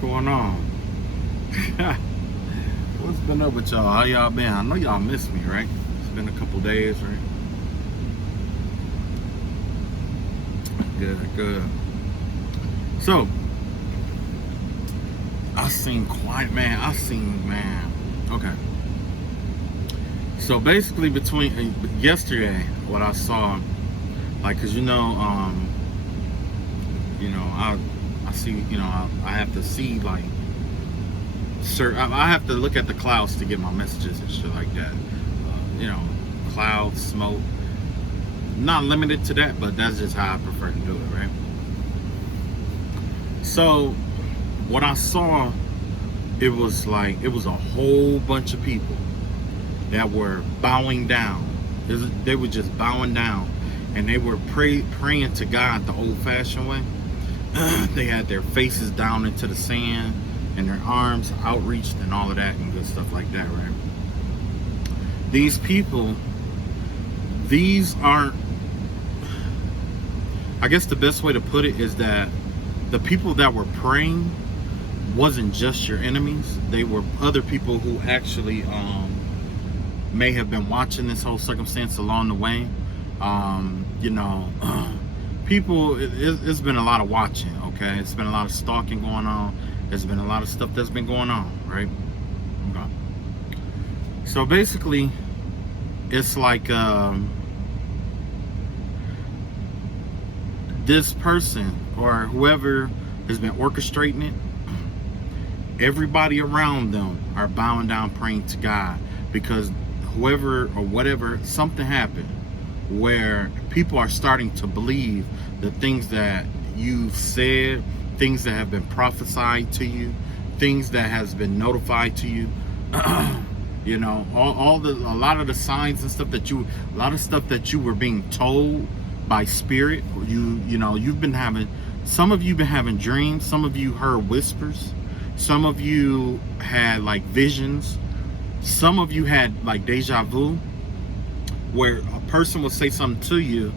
going on? What's been up with y'all? How y'all been? I know y'all missed me, right? It's been a couple days, right? Good. So, Okay. So basically, between yesterday, what I saw, like, cause I see, I have to see like, I have to look at the clouds to get my messages and shit like that. Clouds, smoke. Not limited to that, but that's just how I prefer to do it, right? So, what I saw, it was a whole bunch of people that were bowing down. They were just bowing down, and they were praying to God the old-fashioned way. They had their faces down into the sand and their arms outreached and all of that and good stuff like that, right? These people, aren't, I guess the best way to put it is that the people that were praying wasn't just your enemies. They were other people who actually may have been watching this whole circumstance along the way. People, it's been a lot of watching, okay? It's been a lot of stalking going on. There's been a lot of stuff that's been going on, right? Okay. So basically, it's like this person or whoever has been orchestrating it, everybody around them are bowing down praying to God, because whoever or whatever, something happened where people are starting to believe the things that you've said, things that have been prophesied to you, things that has been notified to you. A lot of the signs and stuff that you were being told by spirit. You've been having, some of you been having dreams, some of you heard whispers, some of you had like visions, some of you had like deja vu, where a person will say something to you,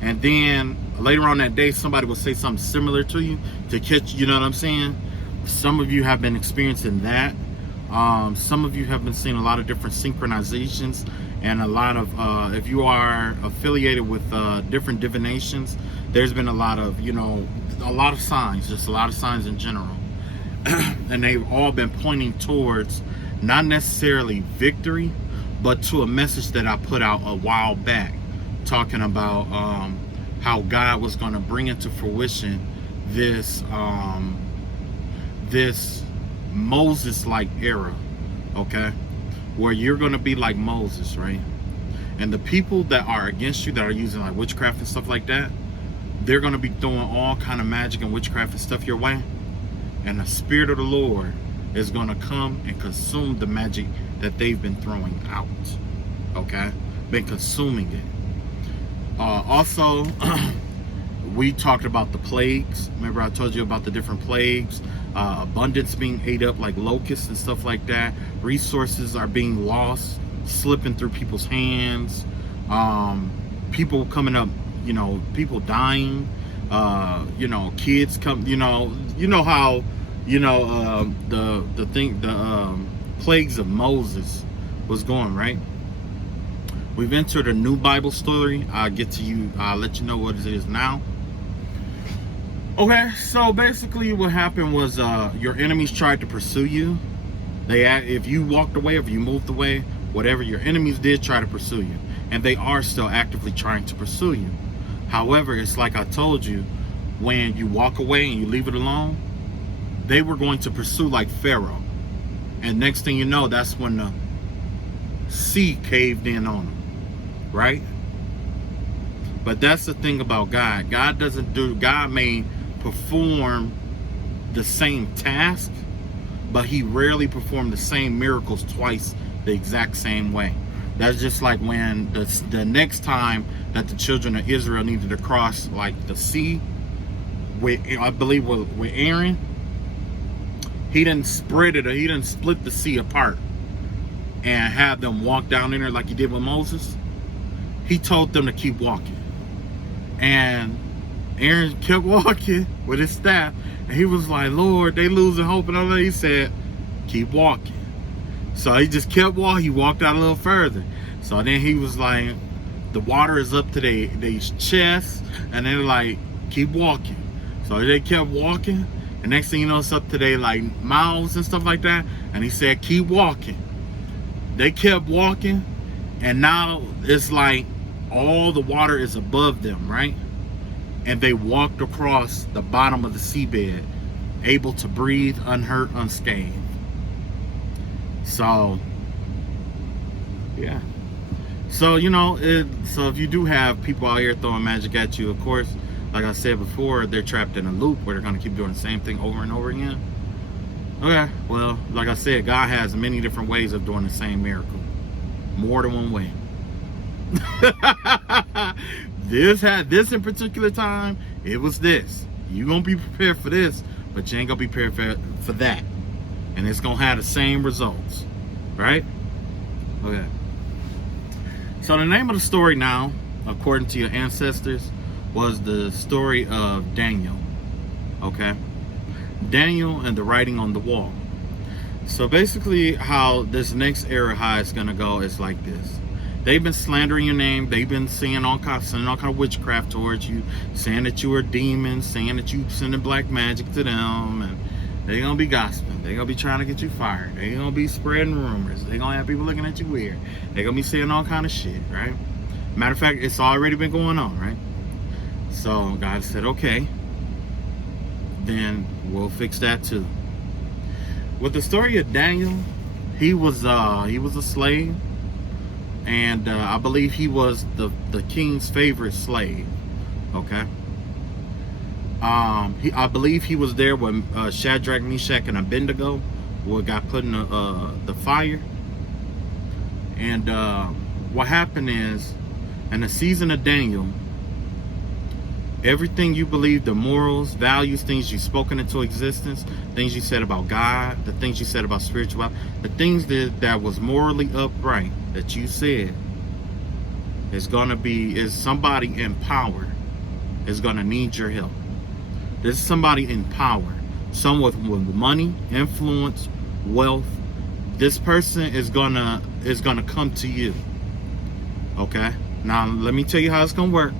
and then later on that day somebody will say something similar to you to catch, you know what I'm saying? Some of you have been experiencing that. Some of you have been seeing a lot of different synchronizations, and a lot of if you are affiliated with different divinations, there's been a lot of signs, just a lot of signs in general. And they've all been pointing towards not necessarily victory, but to a message that I put out a while back, talking about how God was going to bring into fruition this Moses-like era, okay, where you're going to be like Moses, right? And the people that are against you, that are using like witchcraft and stuff like that, they're going to be throwing all kind of magic and witchcraft and stuff your way, and the Spirit of the Lord is going to come and consume the magic that they've been throwing out, okay? Been consuming it. Also, we talked about the plagues. Remember I told you about the different plagues, abundance being ate up like locusts and stuff like that. Resources are being lost, slipping through people's hands. People coming up, people dying. Kids come. How the plagues of Moses was going, right? We've entered a new Bible story. I'll let you know what it is now. Okay, so basically what happened was your enemies tried to pursue you. If you walked away, if you moved away, whatever, your enemies did try to pursue you, and they are still actively trying to pursue you. However, it's like I told you, when you walk away and you leave it alone, they were going to pursue like Pharaoh, and next thing you know, that's when the sea caved in on them, right? But that's the thing about God. God may perform the same task, but he rarely performed the same miracles twice the exact same way. That's just like when the next time that the children of Israel needed to cross like the sea, with Aaron, he didn't spread it, or he didn't split the sea apart and have them walk down in there like he did with Moses. He told them to keep walking, and Aaron kept walking with his staff, And he was like, Lord, they losing hope. And all that. He said, keep walking. So he just kept walking. He walked out a little further. So then he was like, the water is up to their chest. And they're like, keep walking. So they kept walking. And next thing you know, it's up to their like mouths and stuff like that. And he said, keep walking. They kept walking. And now it's like all the water is above them, right? And they walked across the bottom of the seabed, able to breathe unhurt, unscathed. So, yeah. So, you know, so if you do have people out here throwing magic at you, of course, like I said before, they're trapped in a loop where they're going to keep doing the same thing over and over again. Okay, well, like I said, God has many different ways of doing the same miracle. More than one way. This in particular time, it was this. You're going to be prepared for this, but you ain't going to be prepared for that. And it's going to have the same results. Right? Okay. So the name of the story now, according to your ancestors, was the story of Daniel. Okay? Daniel and the writing on the wall. So basically how this next era high is going to go is like this. They've been slandering your name. They've been sending all kind of witchcraft towards you, saying that you are demons, saying that you sending black magic to them, and they're gonna be gossiping. They're gonna be trying to get you fired. They're gonna be spreading rumors. They're gonna have people looking at you weird. They're gonna be saying all kind of shit, right? Matter of fact, it's already been going on, right? So God said, okay, then we'll fix that too. With the story of Daniel, he was a slave. And I believe he was the king's favorite slave. Okay. I believe he was there when Shadrach, Meshach, and Abednego got put in the fire. And what happened is, in the season of Daniel, everything you believe, the morals, values, things you've spoken into existence, things you said about God, the things you said about spirituality, the things that was morally upright that you said is somebody in power is gonna need your help. This is somebody in power, someone with money, influence, wealth. This person is gonna come to you. Okay? Now let me tell you how it's gonna work.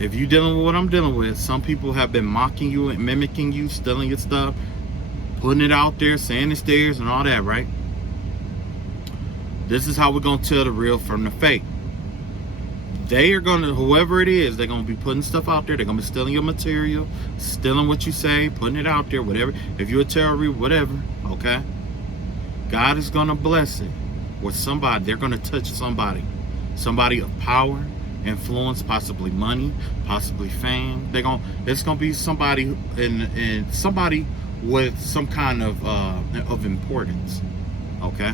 If you're dealing with what I'm dealing with, some people have been mocking you and mimicking you, stealing your stuff, putting it out there, saying it's theirs and all that, right? This is how we're going to tell the real from the fake. They are going to, whoever it is, they're going to be putting stuff out there. They're going to be stealing your material, stealing what you say, putting it out there, whatever. If you're a terrorist, whatever, okay? God is going to bless it with somebody. They're going to touch somebody of power, influence, possibly money, possibly fame. It's gonna be somebody in somebody with some kind of importance. Okay.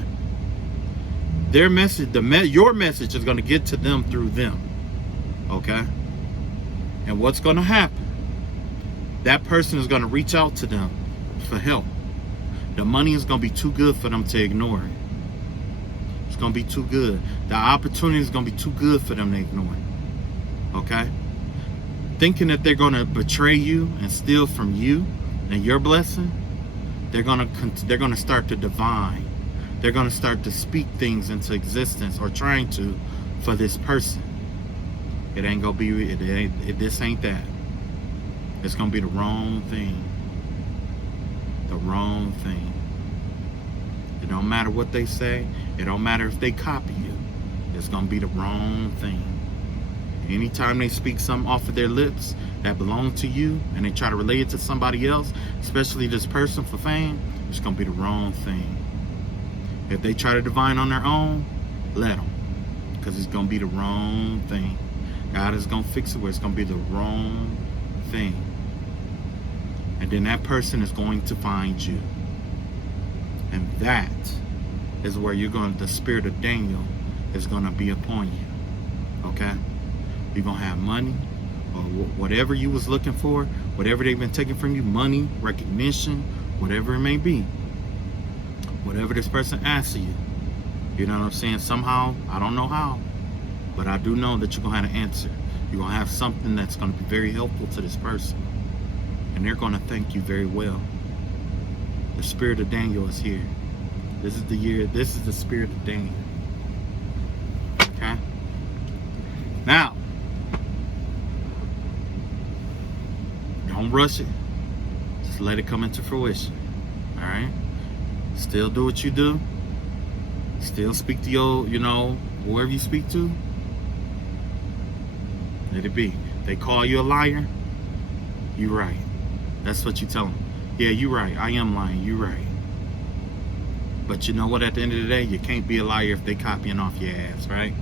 Their message, your message is gonna get to them through them. Okay. And what's gonna happen? That person is gonna reach out to them for help. The money is gonna be too good for them to ignore it. It's gonna be too good. The opportunity is gonna be too good for them to ignore it. Okay? Thinking that they're gonna betray you and steal from you and your blessing, they're gonna start to divine. They're gonna start to speak things into existence, or trying to, for this person. It ain't gonna be. This ain't that. It's gonna be the wrong thing. The wrong thing. It don't matter what they say. It don't matter if they copy you. It's gonna be the wrong thing. Anytime they speak something off of their lips that belongs to you, and they try to relate it to somebody else, especially this person for fame, it's gonna be the wrong thing. If they try to divine on their own, let them, because it's gonna be the wrong thing. God is gonna fix it where it's gonna be the wrong thing. And then that person is going to find you. And that is where the spirit of Daniel is going to be upon you. Okay? You're going to have money, or whatever you was looking for, whatever they've been taking from you, money, recognition, whatever it may be. Whatever this person asks of you. You know what I'm saying? Somehow, I don't know how, but I do know that you're going to have an answer. You're going to have something that's going to be very helpful to this person. and they're going to thank you very well. The spirit of Daniel is here. This is the year. This is the spirit of Daniel. Okay? Now, don't rush it. Just let it come into fruition. All right? Still do what you do. Still speak to your, whoever you speak to. Let it be. They call you a liar. You right. That's what you tell them. Yeah, you right. I am lying. You right. But you know what? At the end of the day, you can't be a liar if they copying off your ass, right?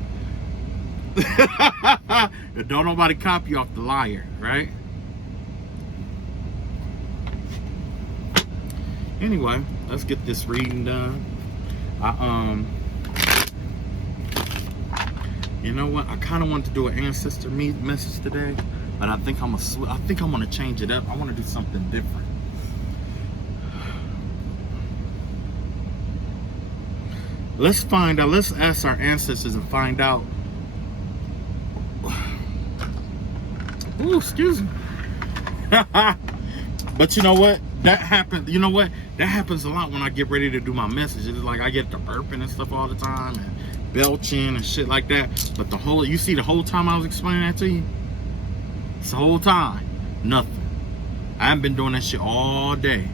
Don't nobody copy off the liar, right? Anyway, let's get this reading done. You know what? I kind of want to do an ancestor message today, but I think I'm gonna change it up. I want to do something different. Let's find out. Let's ask our ancestors and find out. Ooh, excuse me. But you know what? That happens. You know what? That happens a lot when I get ready to do my messages. It's like I get the burping and stuff all the time, and belching and shit like that. But you see the whole time I was explaining that to you? It's the whole time. Nothing. I haven't been doing that shit all day.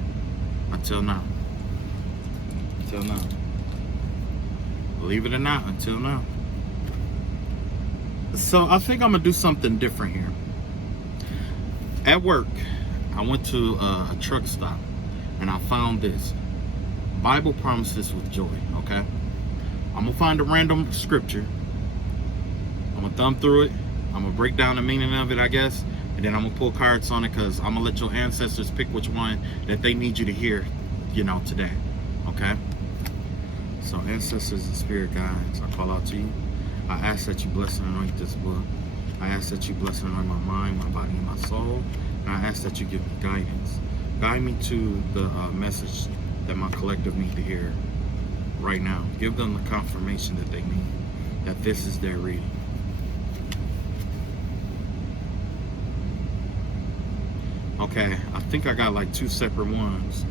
Until now. Until now. Believe it or not, until now. So I think I'm gonna do something different here. At work, I went to a truck stop and I found this. Bible promises with joy, okay? I'm gonna find a random scripture. I'm gonna thumb through it. I'm gonna break down the meaning of it, I guess. And then I'm gonna pull cards on it because I'm gonna let your ancestors pick which one that they need you to hear, today, okay? So ancestors and spirit guides, I call out to you. I ask that you bless and anoint this book. I ask that you bless and anoint my mind, my body, and my soul. And I ask that you give me guidance. Guide me to the message that my collective need to hear right now. Give them the confirmation that they need, that this is their reading. Okay, I think I got like 2 separate ones.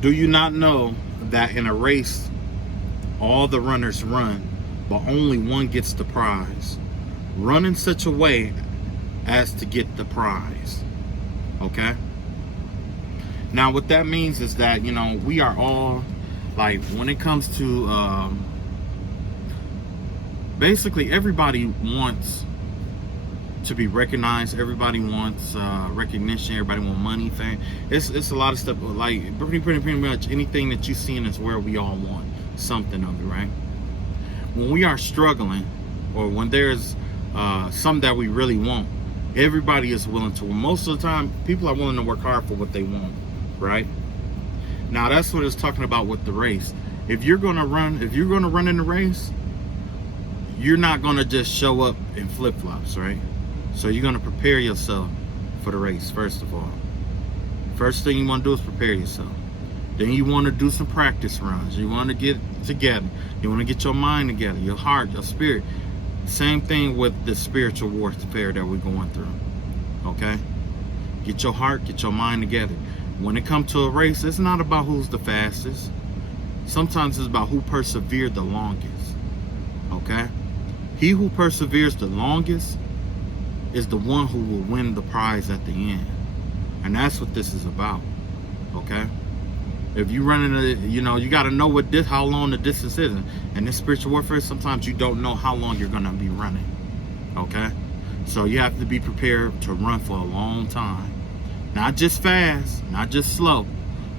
Do you not know that in a race, all the runners run, but only one gets the prize? Run in such a way as to get the prize. Okay? Now, what that means is that, we are all, like, when it comes to, basically, everybody wants to be recognized. Everybody wants recognition. Everybody wants money, fame. It's a lot of stuff. Like pretty much anything that you see in this world, we all want something of it, right? When we are struggling, or when there's something that we really want, everybody is willing to. Most of the time, people are willing to work hard for what they want, right? Now that's what it's talking about with the race. If you're gonna run in the race, you're not gonna just show up in flip-flops, right? So you're going to prepare yourself for the race, first of all. First thing you want to do is prepare yourself. Then you want to do some practice runs. You want to get together. You want to get your mind together, your heart, your spirit. Same thing with the spiritual warfare that we're going through. Okay? Get your heart, get your mind together. When it comes to a race, it's not about who's the fastest. Sometimes it's about who persevered the longest. Okay? He who perseveres the longest is the one who will win the prize at the end. And that's what this is about. Okay? If you run into, you got to know how long the distance is. And this spiritual warfare, sometimes you don't know how long you're going to be running. Okay? So you have to be prepared to run for a long time. Not just fast, not just slow,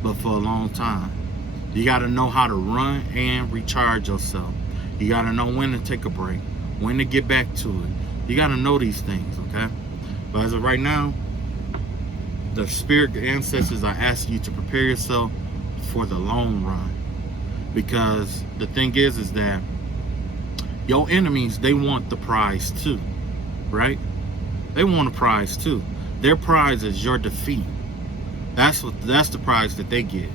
but for a long time. You got to know how to run and recharge yourself. You got to know when to take a break, when to get back to it. You got to know these things, okay? But as of right now, the spirit ancestors are asking you to prepare yourself for the long run. Because the thing is that your enemies, they want the prize too, right? They want a prize too. Their prize is your defeat. That's the prize that they get,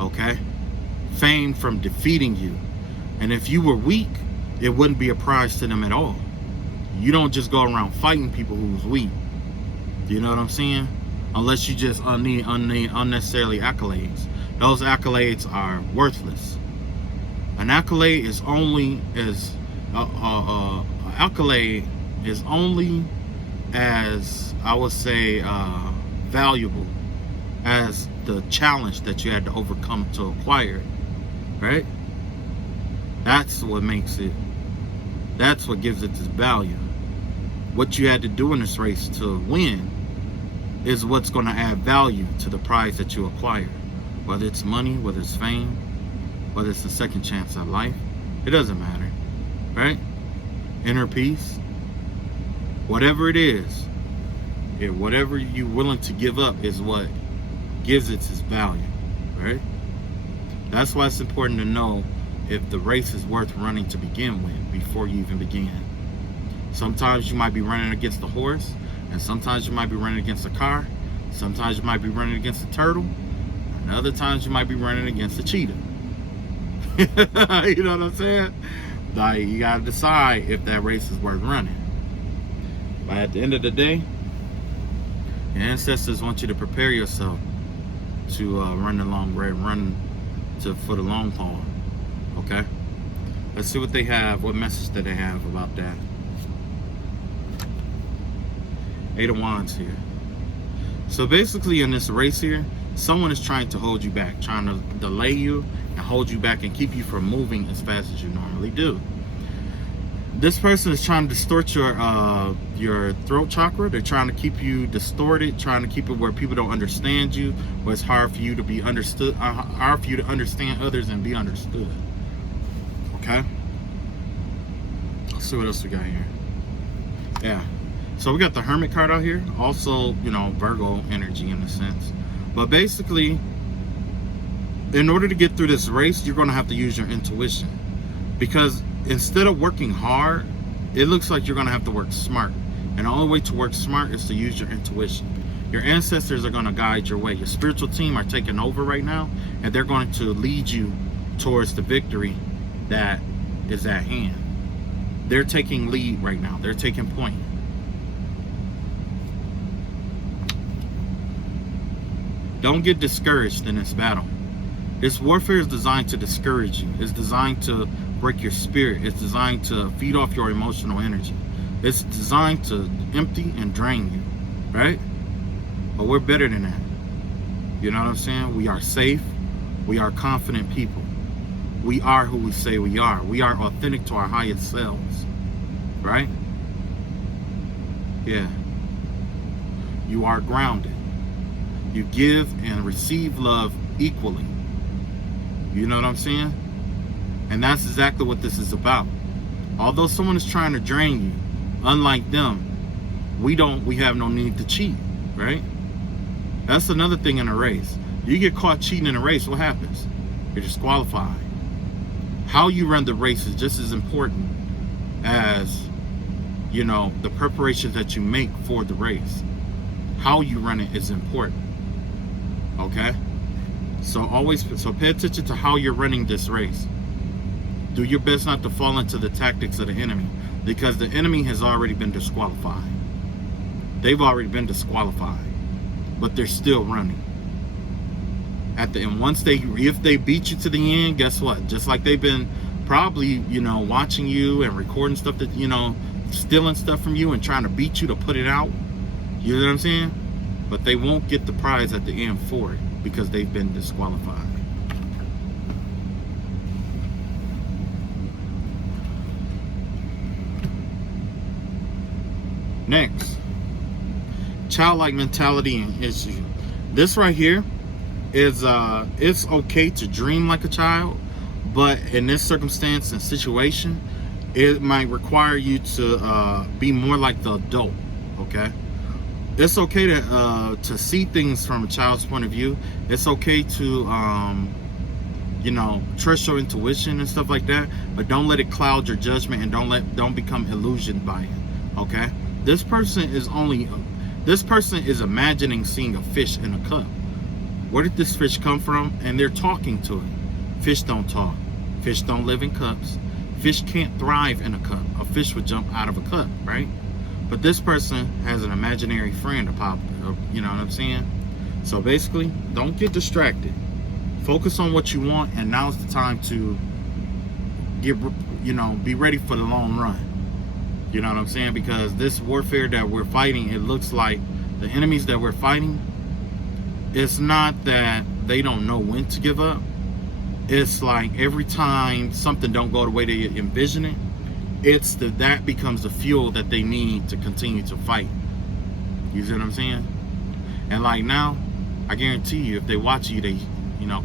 okay? Fame from defeating you. And if you were weak, it wouldn't be a prize to them at all. You don't just go around fighting people who's weak. You know what I'm saying? Unless you just need unnecessarily accolades. Those accolades are worthless. An accolade is only as accolade is only as, I would say, valuable as the challenge that you had to overcome to acquire it, right? That's what makes it, that's what gives it its value. What you had to do in this race to win is what's going to add value to the prize that you acquire. Whether it's money, whether it's fame, whether it's a second chance at life, it doesn't matter, right? Inner peace, whatever it is, whatever you're willing to give up is what gives it its value, right? That's why it's important to know if the race is worth running to begin with before you even begin. Sometimes you might be running against the horse, and sometimes you might be running against a car, sometimes you might be running against a turtle, and other times you might be running against a cheetah. You know what I'm saying? Like, you gotta decide if that race is worth running. But at the end of the day, your ancestors want you to prepare yourself to run the long race, for the long haul. Okay? Let's see what they have, what message that they have about that. 8 of Wands here. So basically in this race here, someone is trying to hold you back, trying to delay you and hold you back and keep you from moving as fast as you normally do. This person is trying to distort your throat chakra. They're trying to keep you distorted, trying to keep it where people don't understand you, where it's hard for you to be understood, hard for you to understand others and be understood. Okay? Let's see what else we got here. Yeah. So we got the Hermit card out here. Also, you know, Virgo energy in a sense. But basically, in order to get through this race, you're going to have to use your intuition. Because instead of working hard, it looks like you're going to have to work smart. And the only way to work smart is to use your intuition. Your ancestors are going to guide your way. Your spiritual team are taking over right now, and they're going to lead you towards the victory that is at hand. They're taking lead right now. They're taking point. Don't get discouraged in this battle. This warfare is designed to discourage you. It's designed to break your spirit. It's designed to feed off your emotional energy. It's designed to empty and drain you, right? But we're better than that. You know what I'm saying? We are safe. We are confident people. We are who we say we are. We are authentic to our highest selves, right? Yeah. You are grounded. You give and receive love equally. You know what I'm saying? And that's exactly what this is about. Although someone is trying to drain you, unlike them, we have no need to cheat, right? That's another thing in a race. You get caught cheating in a race, what happens? You're disqualified. How you run the race is just as important as, you know, the preparations that you make for the race. How you run it is important. Okay? So pay attention to how you're running this race. Do your best not to fall into the tactics of the enemy, because the enemy has already been disqualified. They've already been disqualified, but they're still running. At the end, if they beat you to the end, guess what? Just like they've been probably, you know, watching you and recording stuff that, you know, stealing stuff from you and trying to beat you to put it out. You know what I'm saying? But they won't get the prize at the end for it because they've been disqualified. Next, childlike mentality and issue. This right here is it's okay to dream like a child, but in this circumstance and situation, it might require you to be more like the adult. Okay? It's okay to see things from a child's point of view. It's okay to you know, trust your intuition and stuff like that, but don't let it cloud your judgment, and don't become illusioned by it. Okay? This person is imagining seeing a fish in a cup. Where did this fish come from? And they're talking to it. Fish don't talk. Fish don't live in cups. Fish can't thrive in a cup. A fish would jump out of a cup, right? But this person has an imaginary friend to pop, you know what I'm saying? So basically, don't get distracted. Focus on what you want, and now's the time to be ready for the long run. You know what I'm saying? Because this warfare that we're fighting, it looks like the enemies that we're fighting, it's not that they don't know when to give up. It's like every time something don't go the way they envision it, it's that becomes the fuel that they need to continue to fight. You see what I'm saying? And like now, I guarantee you, if they watch you, they,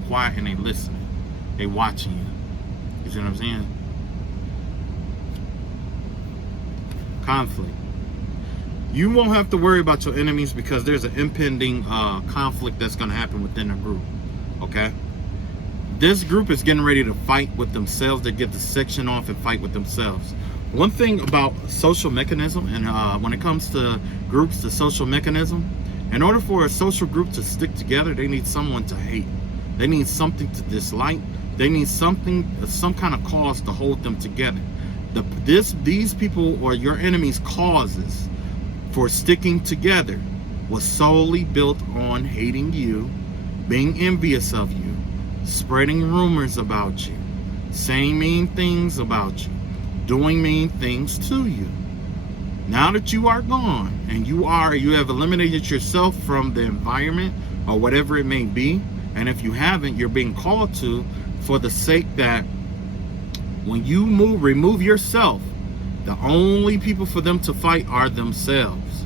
quiet and they listen. They watching you. You see what I'm saying? Conflict. You won't have to worry about your enemies because there's an impending conflict that's going to happen within a group. Okay? This group is getting ready to fight with themselves. They get the section off and fight with themselves. One thing about social mechanism, and when it comes to groups, the social mechanism, in order for a social group to stick together, they need someone to hate. They need something to dislike. They need some kind of cause to hold them together. These people or your enemies' causes for sticking together was solely built on hating you, being envious of you, spreading rumors about you, saying mean things about you, doing mean things to you. Now that you are gone and you have eliminated yourself from the environment or whatever it may be, and if you haven't, you're being called to, for the sake that when you remove yourself, the only people for them to fight are themselves.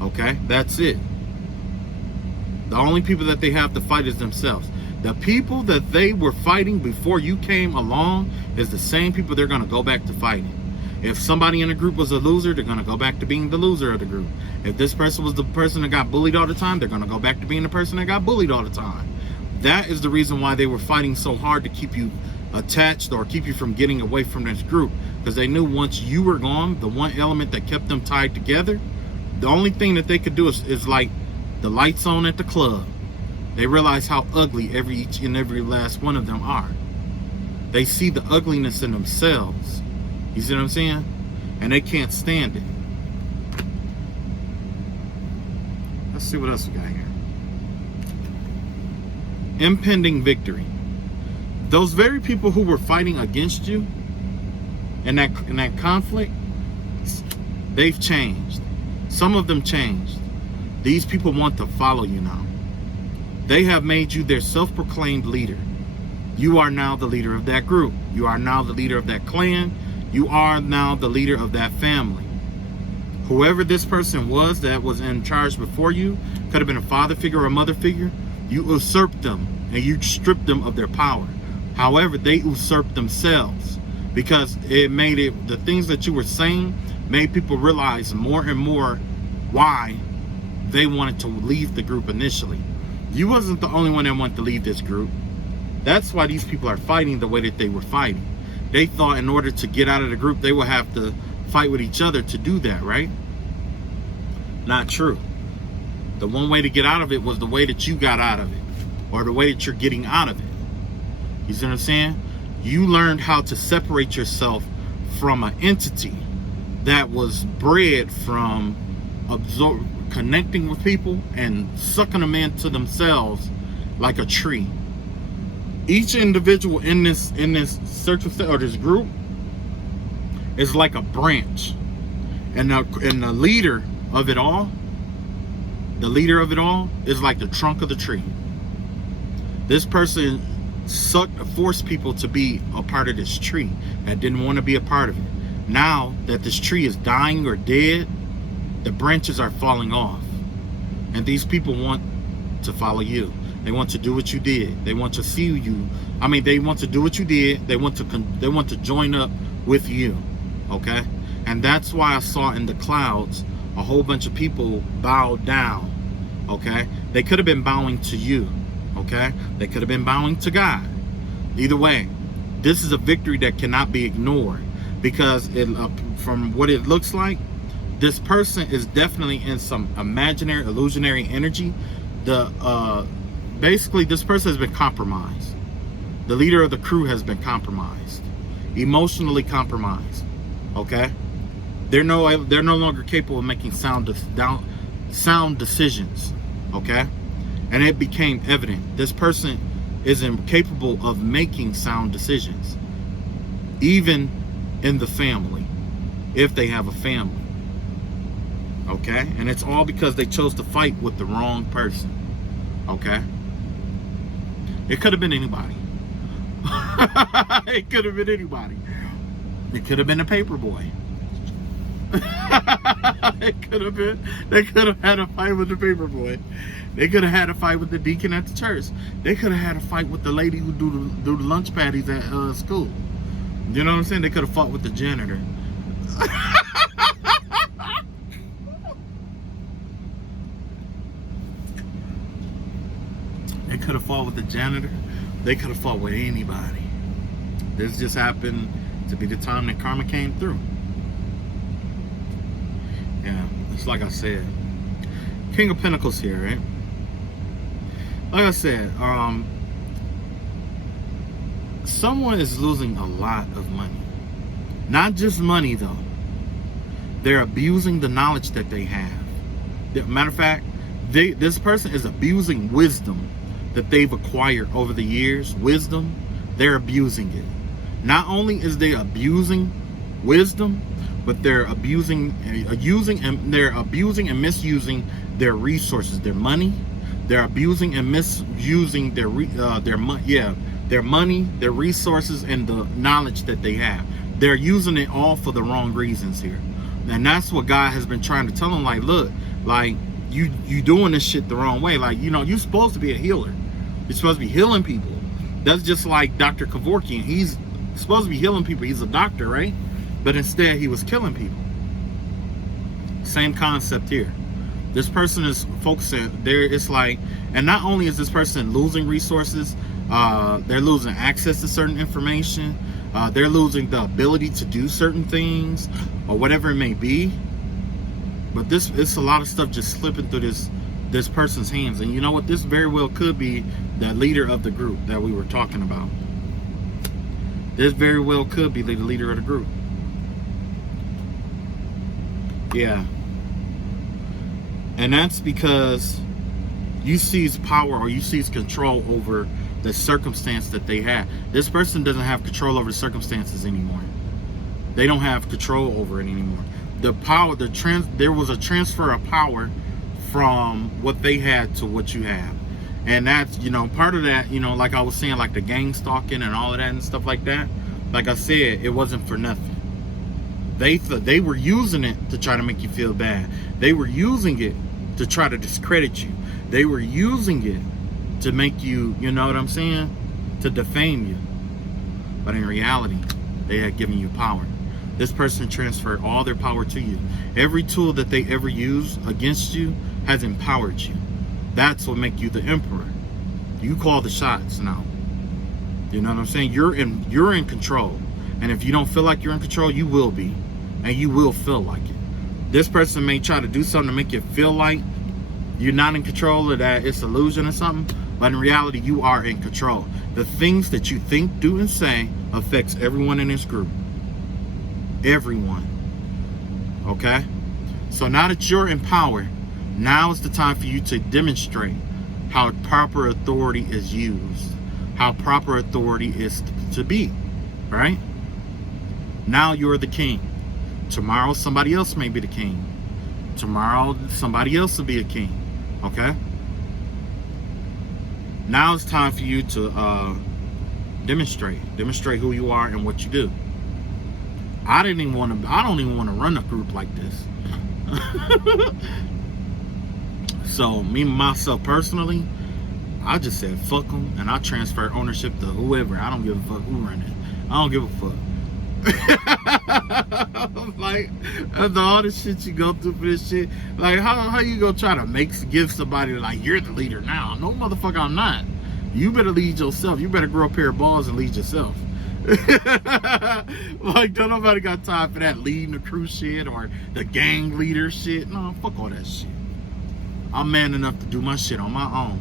Okay, that's it. The only people that they have to fight is themselves. The people that they were fighting before you came along is the same people they're going to go back to fighting. If somebody in the group was a loser, they're going to go back to being the loser of the group. If this person was the person that got bullied all the time, they're going to go back to being the person that got bullied all the time. That is the reason why they were fighting so hard to keep you attached or keep you from getting away from this group, because they knew once you were gone, the one element that kept them tied together, the only thing that they could do is like the lights on at the club. They realize how ugly each and every last one of them are. They see the ugliness in themselves. You see what I'm saying? And they can't stand it. Let's see what else we got here. Impending victory. Those very people who were fighting against you in that conflict, they've changed. Some of them changed. These people want to follow you now. They have made you their self-proclaimed leader. You are now the leader of that group. You are now the leader of that clan. You are now the leader of that family. Whoever this person was that was in charge before you, could have been a father figure or a mother figure, you usurped them and you stripped them of their power. However, they usurped themselves because the things that you were saying made people realize more and more why they wanted to leave the group initially. You wasn't the only one that wanted to leave this group. That's why these people are fighting the way that they were fighting. They thought in order to get out of the group, they would have to fight with each other to do that, right? Not true. The one way to get out of it was the way that you got out of it, or the way that you're getting out of it. You see what I'm saying? You learned how to separate yourself from an entity that was bred from connecting with people and sucking them into themselves like a tree. Each individual in this circle or this group is like a branch, and the leader of it all, is like the trunk of the tree. This person forced people to be a part of this tree that didn't want to be a part of it. Now that this tree is dying or dead, the branches are falling off, and these people want to follow you. They want to do what you did. They want to see you. They want to do what you did. They want to join up with you. Okay? And that's why I saw in the clouds a whole bunch of people bow down. Okay? They could have been bowing to you. Okay? They could have been bowing to God. Either way, this is a victory that cannot be ignored, because from what it looks like, this person is definitely in some imaginary, illusionary energy. Basically, this person has been compromised. The leader of the crew has been compromised. emotionally compromised. Okay, they're no longer capable of making sound decisions. Okay, and it became evident this person is incapable of making sound decisions, even in the family, if they have a family. Okay, and it's all because they chose to fight with the wrong person. Okay, it could have been anybody. It could have been anybody. It could have been a paper boy. It could have been. They could have had a fight with the paper boy. They could have had a fight with the deacon at the church. They could have had a fight with the lady who do the lunch patties at school. You know what I'm saying? They could have fought with the janitor. They could have fought with the janitor. They could have fought with anybody. This just happened to be the time that karma came through. Yeah, it's like I said. King of Pentacles here, right? Like I said, someone is losing a lot of money. Not just money, though. They're abusing the knowledge that they have. Matter of fact, this person is abusing wisdom that they've acquired over the years. Wisdom, they're abusing it. Not only is they abusing wisdom, but they're abusing and misusing their resources, their money. They're abusing and misusing their money, their resources, and the knowledge that they have. They're using it all for the wrong reasons here. And that's what God has been trying to tell them. Like, look, like you doing this shit the wrong way. Like, you know, you're supposed to be a healer. You're supposed to be healing people. That's just like Dr. Kevorkian. He's supposed to be healing people. He's a doctor, right? But instead he was killing people. Same concept here. This person is focusing there. It's like, and not only is this person losing resources, they're losing access to certain information. They're losing the ability to do certain things or whatever it may be. But it's a lot of stuff just slipping through this person's hands. And you know what? This very well could be the leader of the group that we were talking about. This very well could be the leader of the group. Yeah. And that's because you seize power or you seize control over the circumstance that they have. This person doesn't have control over the circumstances anymore. They don't have control over it anymore. The power, there was a transfer of power from what they had to what you have. And that's, you know, part of that, you know, like I was saying, like the gang stalking and all of that and stuff like that. Like I said, it wasn't for nothing. They were using it to try to make you feel bad. They were using it to try to discredit you. They were using it to make you, you know what I'm saying, to defame you. But in reality, they had given you power. This person transferred all their power to you. Every tool that they ever used against you has empowered you. That's what makes you the emperor. You call the shots now. You know what I'm saying? You're in control. And if you don't feel like you're in control, you will be. And you will feel like it. This person may try to do something to make you feel like you're not in control or that it's illusion or something. But in reality, you are in control. The things that you think, do, and say affects everyone in this group. Everyone. Okay? So now that you're in power, now is the time for you to demonstrate how proper authority is used. How proper authority is to be. Right? Now you're the king. Tomorrow somebody else may be the king. Tomorrow somebody else will be a king. Okay? Now it's time for you to demonstrate who you are and what you do. I don't even want to run a group like this. So me myself personally, I just said fuck them and I transfer ownership to whoever. I don't give a fuck who run it. I don't give a fuck. Like, after all the shit you go through for this shit, like how you gonna try to give somebody like you're the leader now? No, motherfucker, I'm not. You better lead yourself. You better grow a pair of balls and lead yourself. Like, don't nobody got time for that leading the crew shit or the gang leader shit. No, fuck all that shit. I'm man enough to do my shit on my own.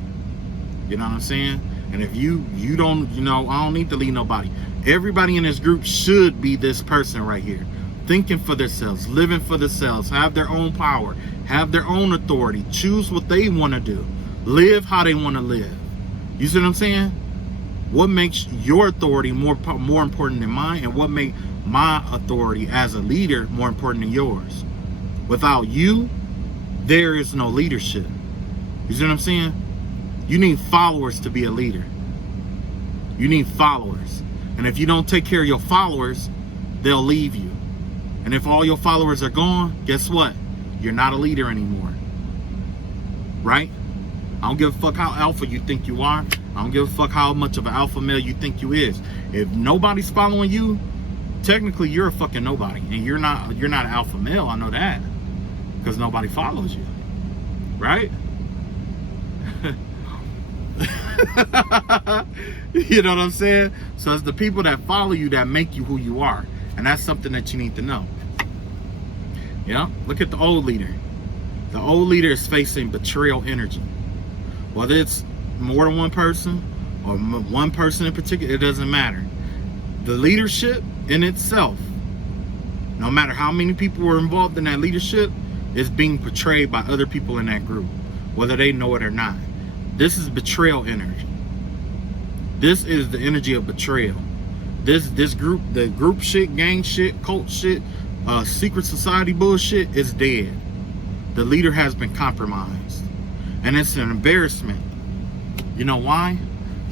You know what I'm saying? And if you don't, I don't need to lead nobody. Everybody in this group should be this person right here. Thinking for themselves, living for themselves, have their own power, have their own authority, choose what they want to do, live how they want to live. You see what I'm saying? What makes your authority more important than mine, and what makes my authority as a leader more important than yours? Without you, there is no leadership. You see what I'm saying? You need followers to be a leader. You need followers. And if you don't take care of your followers, they'll leave you. And if all your followers are gone, guess what? You're not a leader anymore. Right? I don't give a fuck how alpha you think you are. I don't give a fuck how much of an alpha male you think you is. If nobody's following you, technically you're a fucking nobody. And you're not an alpha male, I know that. Because nobody follows you. Right? You know what I'm saying? So it's the people that follow you that make you who you are. And that's something that you need to know. Yeah, look at the old leader. The old leader is facing betrayal energy. Whether it's more than one person or one person in particular, it doesn't matter. The leadership in itself, no matter how many people were involved in that leadership, is being portrayed by other people in that group, whether they know it or not. This is betrayal energy. This is the energy of betrayal. This group, the group shit, gang shit, cult shit, secret society bullshit is dead. The leader has been compromised. And it's an embarrassment. You know why?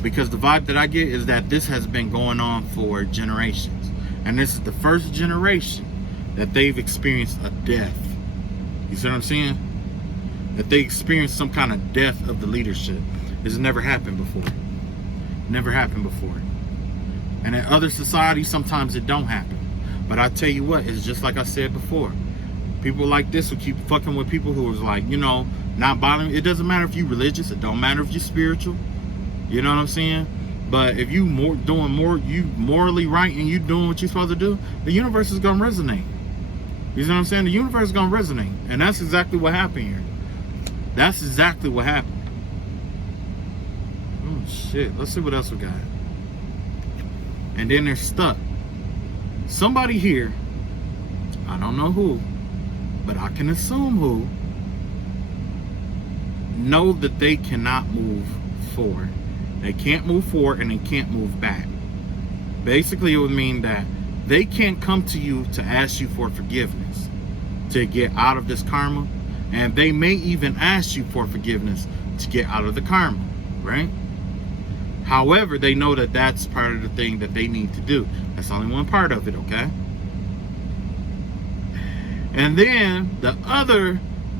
Because the vibe that I get is that this has been going on for generations. And this is the first generation that they've experienced a death. You see what I'm saying? That they experienced some kind of death of the leadership. It's never happened before. Never happened before. And in other societies, sometimes it don't happen. But I tell you what, it's just like I said before. People like this will keep fucking with people who is like, not bothering. It doesn't matter if you're religious. It don't matter if you're spiritual. You know what I'm saying? But if you you morally right and you doing what you're supposed to do, the universe is gonna resonate. You know what I'm saying? The universe is gonna resonate. And that's exactly what happened here. That's exactly what happened. Oh shit. Let's see what else we got. And then they're stuck. Somebody here, I don't know who, but I can assume who, know that they cannot move forward. They can't move forward and they can't move back. Basically, it would mean that they can't come to you to ask you for forgiveness to get out of this karma. And they may even ask you for forgiveness to get out of the karma, right? However, they know that that's part of the thing that they need to do. That's only one part of it, okay? And then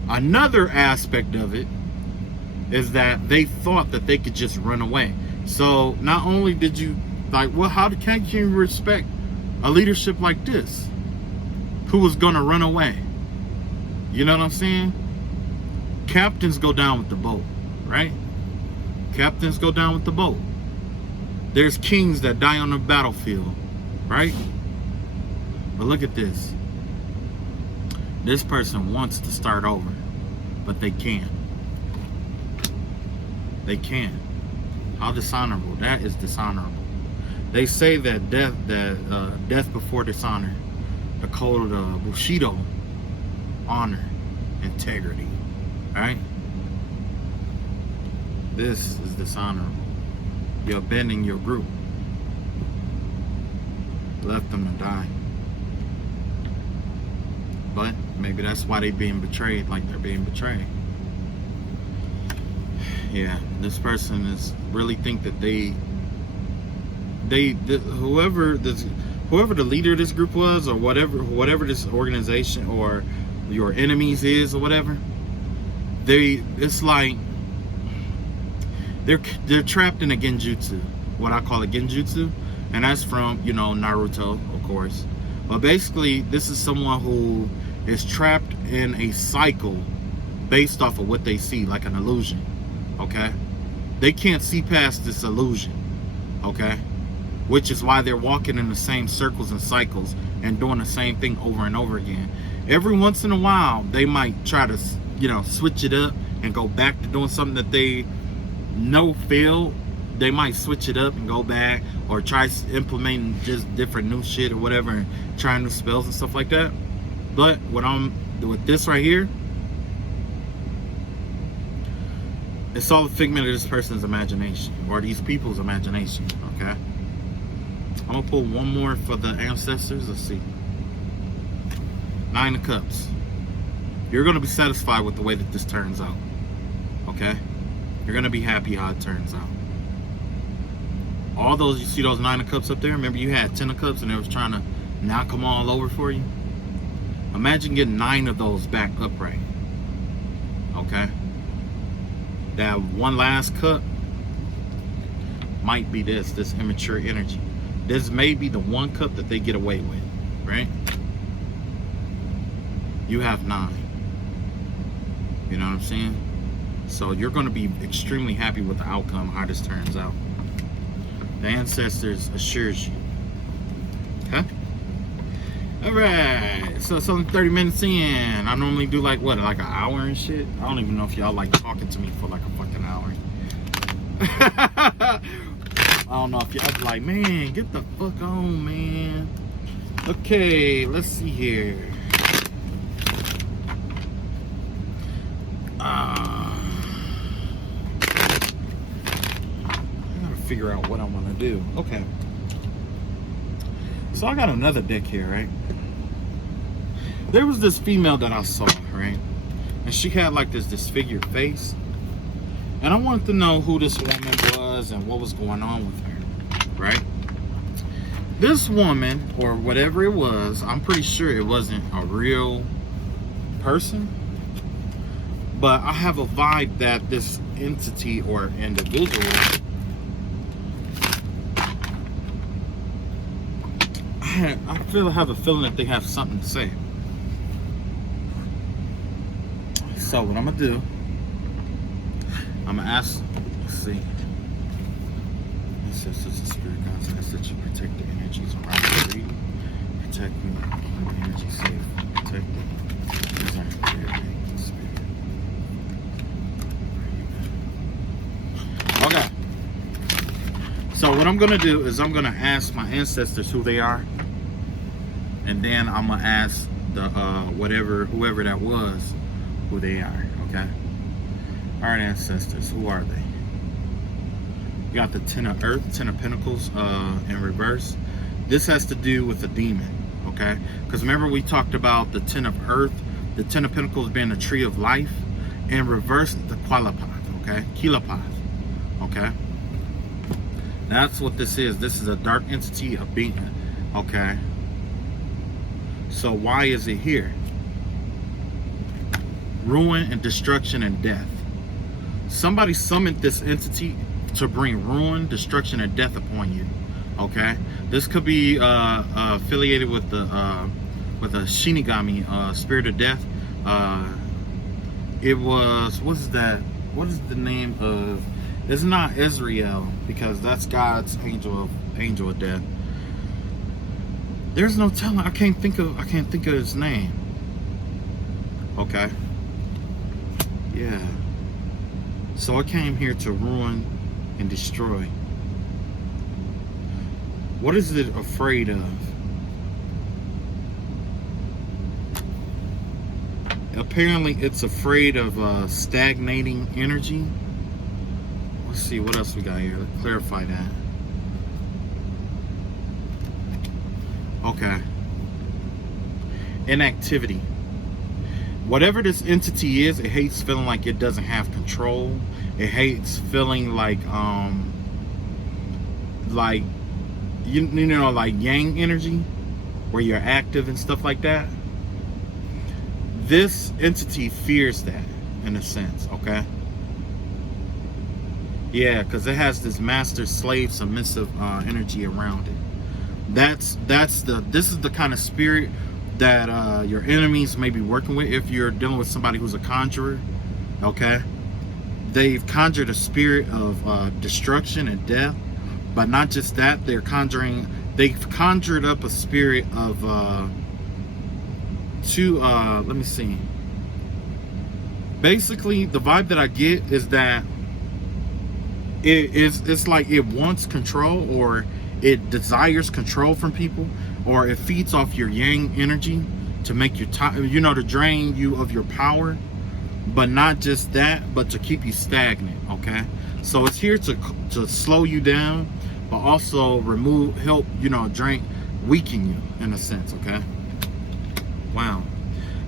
another aspect of it is that they thought that they could just run away. So not only did you, how can you respect a leadership like this who was gonna run away? You know what I'm saying? Captains go down with the boat, right? Captains go down with the boat. There's kings that die on the battlefield, right? But look at this. This person wants to start over, but they can't. They can't. How dishonorable. That is dishonorable. They say that death before dishonor, the code of Bushido, honor, integrity, right? This is dishonorable. You're abandoning your group. Left them to die. But maybe that's why they're being betrayed, like they're being betrayed. Yeah, this person is really think that whoever the leader of this group was, or whatever this organization or your enemies is or whatever, it's like they're trapped in a genjutsu, what I call a genjutsu, and that's from Naruto, of course. But basically, this is someone who is trapped in a cycle based off of what they see, like an illusion. Okay, they can't see past this illusion. Okay, which is why they're walking in the same circles and cycles and doing the same thing over and over again. Every once in a while, they might try to switch it up and go back to doing something that they know failed they might switch it up and go back, or try implementing just different new shit or whatever, and trying new spells and stuff like that. But with this right here, it's all a figment of this person's imagination, or these people's imagination. Okay, I'm gonna pull one more for the ancestors. Let's see. 9 of Cups. You're gonna be satisfied with the way that this turns out. Okay, you're gonna be happy how it turns out. All those, you see those 9 of Cups up there? Remember you had 10 of Cups and it was trying to knock them all over for you? Imagine getting 9 of those back upright. Okay? That one last cup might be this immature energy. This may be the one cup that they get away with, right? You have 9. You know what I'm saying? So you're going to be extremely happy with the outcome, how this turns out. The ancestors assures you. Okay? Alright. So it's only 30 minutes in. I normally do like what? Like an hour and shit? I don't even know if y'all like talking to me for like a fucking hour. I don't know if y'all be like, man, get the fuck on, man. Okay, let's see here. Figure out what I want to do. Okay, so I got another deck here, right? There was this female that I saw, right, and she had like this disfigured face, and I wanted to know who this woman was and what was going on with her, right? This woman, or whatever it was, I'm pretty sure it wasn't a real person, but I have a vibe that this entity or individual, I have a feeling that they have something to say. So what I'm gonna do, I'm gonna ask, let's see. Ancestors and spirit guides, I ask that you protect the energies around you. Protect me, keep the energy safe. Protect the spirit. Okay. So what I'm gonna do is I'm gonna ask my ancestors who they are. And then I'm gonna ask the whoever that was, who they are. Okay. All right, ancestors, who are they? You got the 10 of Earth, 10 of Pentacles in reverse. This has to do with a demon. Okay. Because remember we talked about the 10 of Earth, the 10 of Pentacles being the tree of life, in reverse the Qualapath. Okay. Kilapath. Okay. That's what this is. This is a dark entity, a being. Okay. So why is it here? Ruin and destruction and death. Somebody summoned this entity to bring ruin, destruction, and death upon you. Okay, this could be affiliated with the Shinigami, spirit of death. It was, what is that? What is the name of? It's not Israel, because that's God's angel of death. There's no telling. I can't think of his name. Okay. Yeah. So I came here to ruin and destroy. What is it afraid of? Apparently it's afraid of stagnating energy. Let's see what else we got here. Let's clarify that. Okay. Inactivity. Whatever this entity is, it hates feeling like it doesn't have control. It hates feeling like you know, like yang energy, where you're active and stuff like that. This entity fears that, in a sense. Okay. Yeah, because it has this master slave submissive energy around it. This is the kind of spirit that your enemies may be working with. If you're dealing with somebody who's a conjurer, okay, they've conjured a spirit of destruction and death. But not just that, they've conjured up a spirit of let me see. Basically, the vibe that I get is that it's like it wants control, or it desires control from people, or it feeds off your yang energy to make you to drain you of your power. But not just that, but to keep you stagnant. Okay, so it's here to slow you down, but also help weaken you in a sense. Okay. Wow.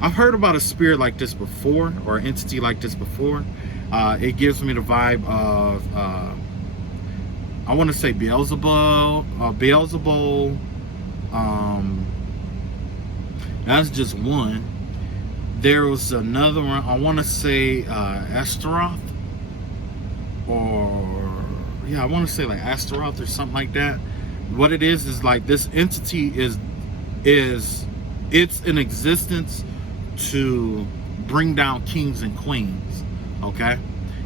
I've heard about a spirit like this before, or an entity like this before. It gives me the vibe of I want to say Beelzebub. That's just one. There was another one. I want to say Astaroth, or I want to say like Astaroth or something like that. What it is like this entity is it's in existence to bring down kings and queens. Okay,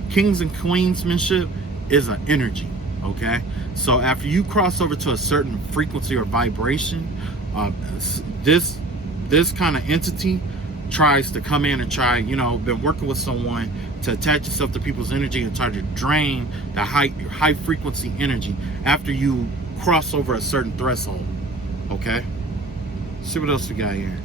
kings and queensmanship is an energy. Okay, so after you cross over to a certain frequency or vibration, this kind of entity tries to come in and try, been working with someone to attach yourself to people's energy and try to drain the high frequency energy after you cross over a certain threshold. Okay, see what else we got here.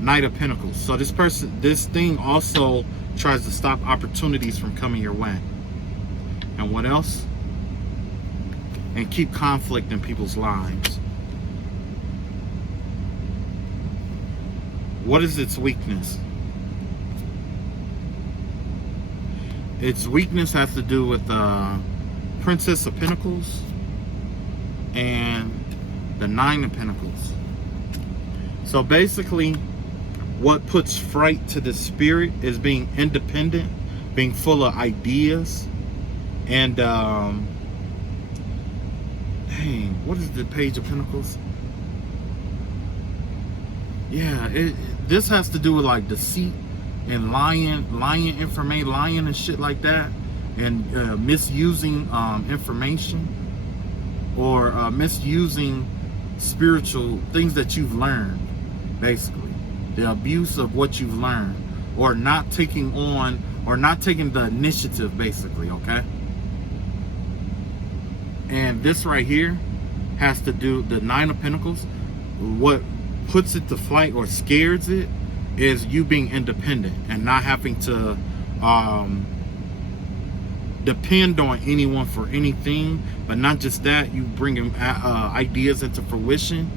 Knight of Pentacles. So this thing also tries to stop opportunities from coming your way. And what else? And keep conflict in people's lives. What is its weakness? Its weakness has to do with the Princess of Pentacles and the Nine of Pentacles. So basically, what puts fright to the spirit is being independent, being full of ideas, and dang, what is the Page of Pentacles? Yeah, this has to do with like deceit and lying information, lying and shit like that, and misusing information, or misusing spiritual things that you've learned. Basically, the abuse of what you've learned, or not taking the initiative. Basically, okay. And this right here has to do the Nine of Pentacles. What puts it to flight or scares it is you being independent and not having to depend on anyone for anything. But not just that, you bringing ideas into fruition,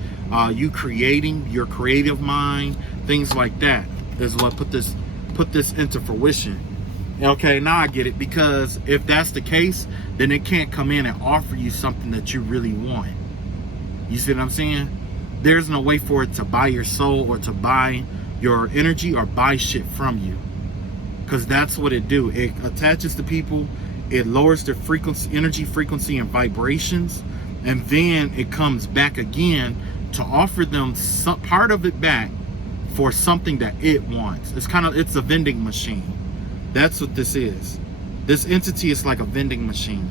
you creating your creative mind, things like that is what put this into fruition. Okay, now I get it, because if that's the case, then it can't come in and offer you something that you really want. You see what I'm saying? There's no way for it to buy your soul, or to buy your energy, or buy shit from you, because that's what it do. It attaches to people, it lowers their energy frequency and vibrations, and then it comes back again to offer them some part of it back for something that it wants. It's a vending machine. That's what this is. This entity is like a vending machine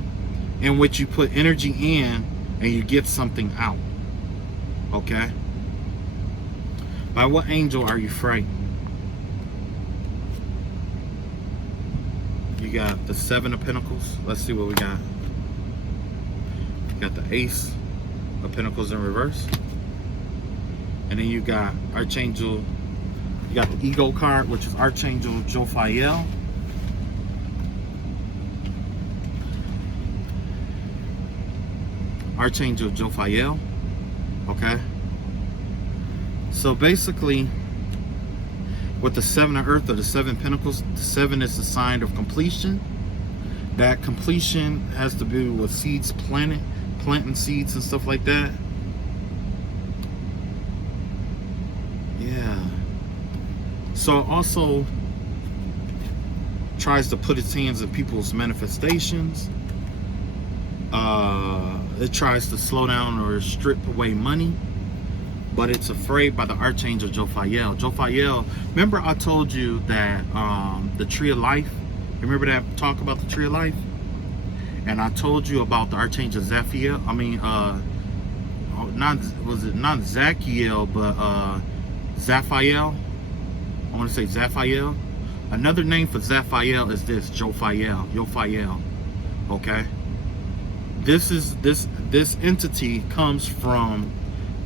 in which you put energy in and you get something out. Okay? By what angel are you frightened? You got the Seven of Pentacles. Let's see what we got. You got the Ace of Pentacles in reverse. And then you got Archangel. You got the Ego card, which is Archangel Jophiel. Archangel Jophiel. Okay. So basically, with the Seven of Earth, or the Seven Pentacles, the Seven is the sign of completion. That completion has to do with seeds planting seeds and stuff like that. Yeah. So it also tries to put its hands in people's manifestations. It tries to slow down or strip away money, but it's afraid by the Archangel Jophiel. Jophiel, remember I told you that the Tree of Life, remember that talk about the Tree of Life? And I told you about the Archangel Zaphiel. Not Zachiel, but Zaphiel. I want to say Zaphiel. Another name for Zaphael is this, Jophiel. Okay? This entity comes from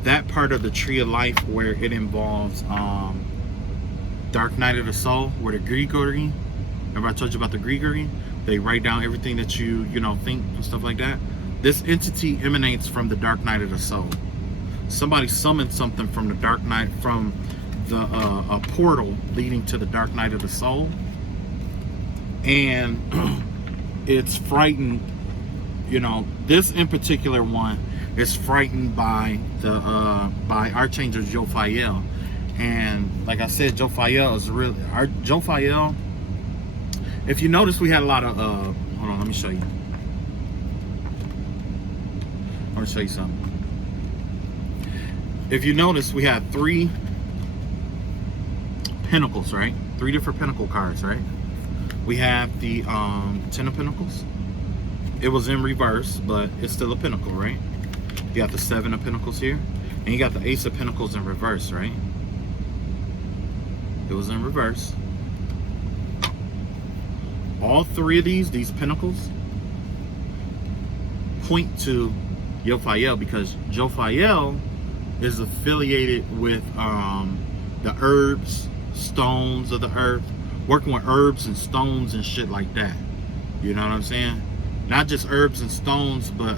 that part of the tree of life where it involves dark night of the soul, where the Grigori. Remember I told you about the Grigori? They write down everything that you think and stuff like that. This entity emanates from the dark night of the soul. Somebody summoned something from the dark night, from the a portal leading to the dark night of the soul, and it's frightened. This in particular one is frightened by the by Archangel Jophiel, and like I said, Jophiel is really Jophiel. If you notice, we had a lot of hold on, let me show you. I'm gonna show you something. If you notice, we had 3 Pentacles, right? 3 different Pentacle cards, right? We have the 10 of Pentacles. It was in reverse, but it's still a Pentacle, right? You got the 7 of Pentacles here, and you got the Ace of Pentacles in reverse, right? It was in reverse. All 3 of these Pentacles point to Jophiel, because Jophiel is affiliated with the herbs, stones of the earth, working with herbs and stones and shit like that. You know what I'm saying? Not just herbs and stones, but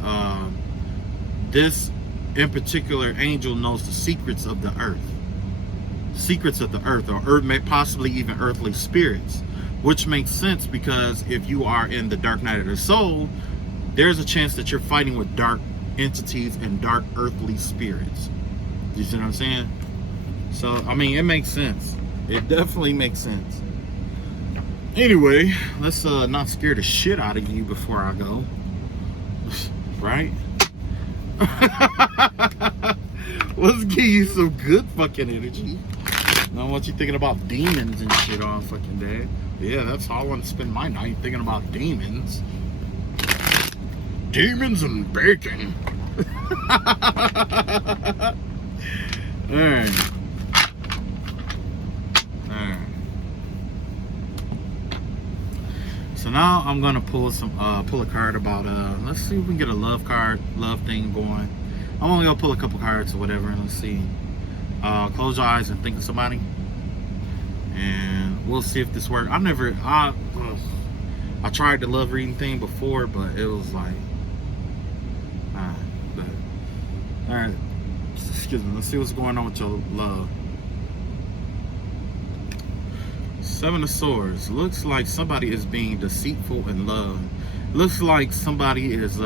this in particular angel knows the secrets of the earth. Secrets of the earth, or possibly even earthly spirits. Which makes sense, because if you are in the dark night of the soul, there's a chance that you're fighting with dark entities and dark earthly spirits. You see what I'm saying? So, I mean, it makes sense. It definitely makes sense. Anyway, let's not scare the shit out of you before I go. Right? Let's give you some good fucking energy. I don't want you thinking about demons and shit all fucking day. Yeah, that's how I want to spend my night, thinking about demons. Demons and bacon. Alright. So now I'm gonna pull a card about let's see if we can get a love thing going. I'm only gonna pull a couple cards or whatever, and let's see. Close your eyes and think of somebody, and we'll see if this works. I tried the love reading thing before, but it was like, all right, excuse me. Let's see what's going on with your love. 7 of Swords. Looks like somebody is being deceitful in love. Looks like somebody is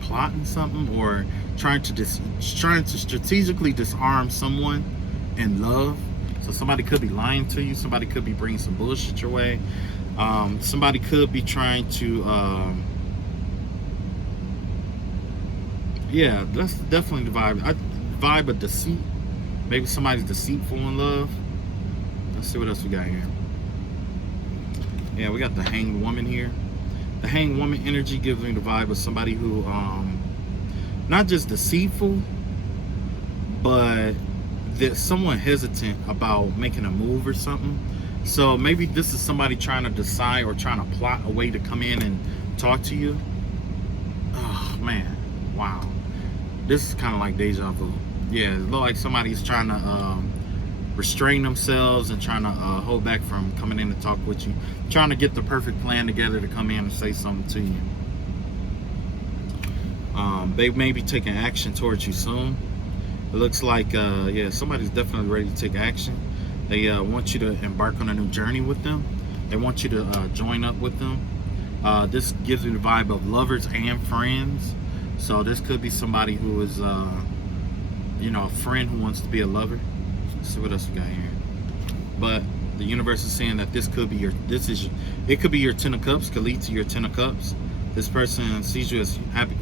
plotting something, or trying to strategically disarm someone in love. So somebody could be lying to you. Somebody could be bringing some bullshit your way. Somebody could be trying to yeah, that's definitely the vibe. Vibe of deceit. Maybe somebody's deceitful in love. Let's see what else we got here. Yeah, we got the Hanged Woman here. The Hanged Woman energy gives me the vibe of somebody who not just deceitful, but that someone hesitant about making a move or something. So maybe this is somebody trying to decide or trying to plot a way to come in and talk to you. Oh man, wow. This is kind of like deja vu. Yeah, it looks like somebody's trying to restrain themselves and trying to hold back from coming in to talk with you. Trying to get the perfect plan together to come in and say something to you. They may be taking action towards you soon. It looks like, yeah, somebody's definitely ready to take action. They want you to embark on a new journey with them. They want you to join up with them. This gives me the vibe of lovers and friends. So this could be somebody who is, you know, a friend who wants to be a lover. Let's see what else we got here. But the universe is saying that this could be your, it could be your 10 of Cups, could lead to your 10 of Cups. This person sees you as happy,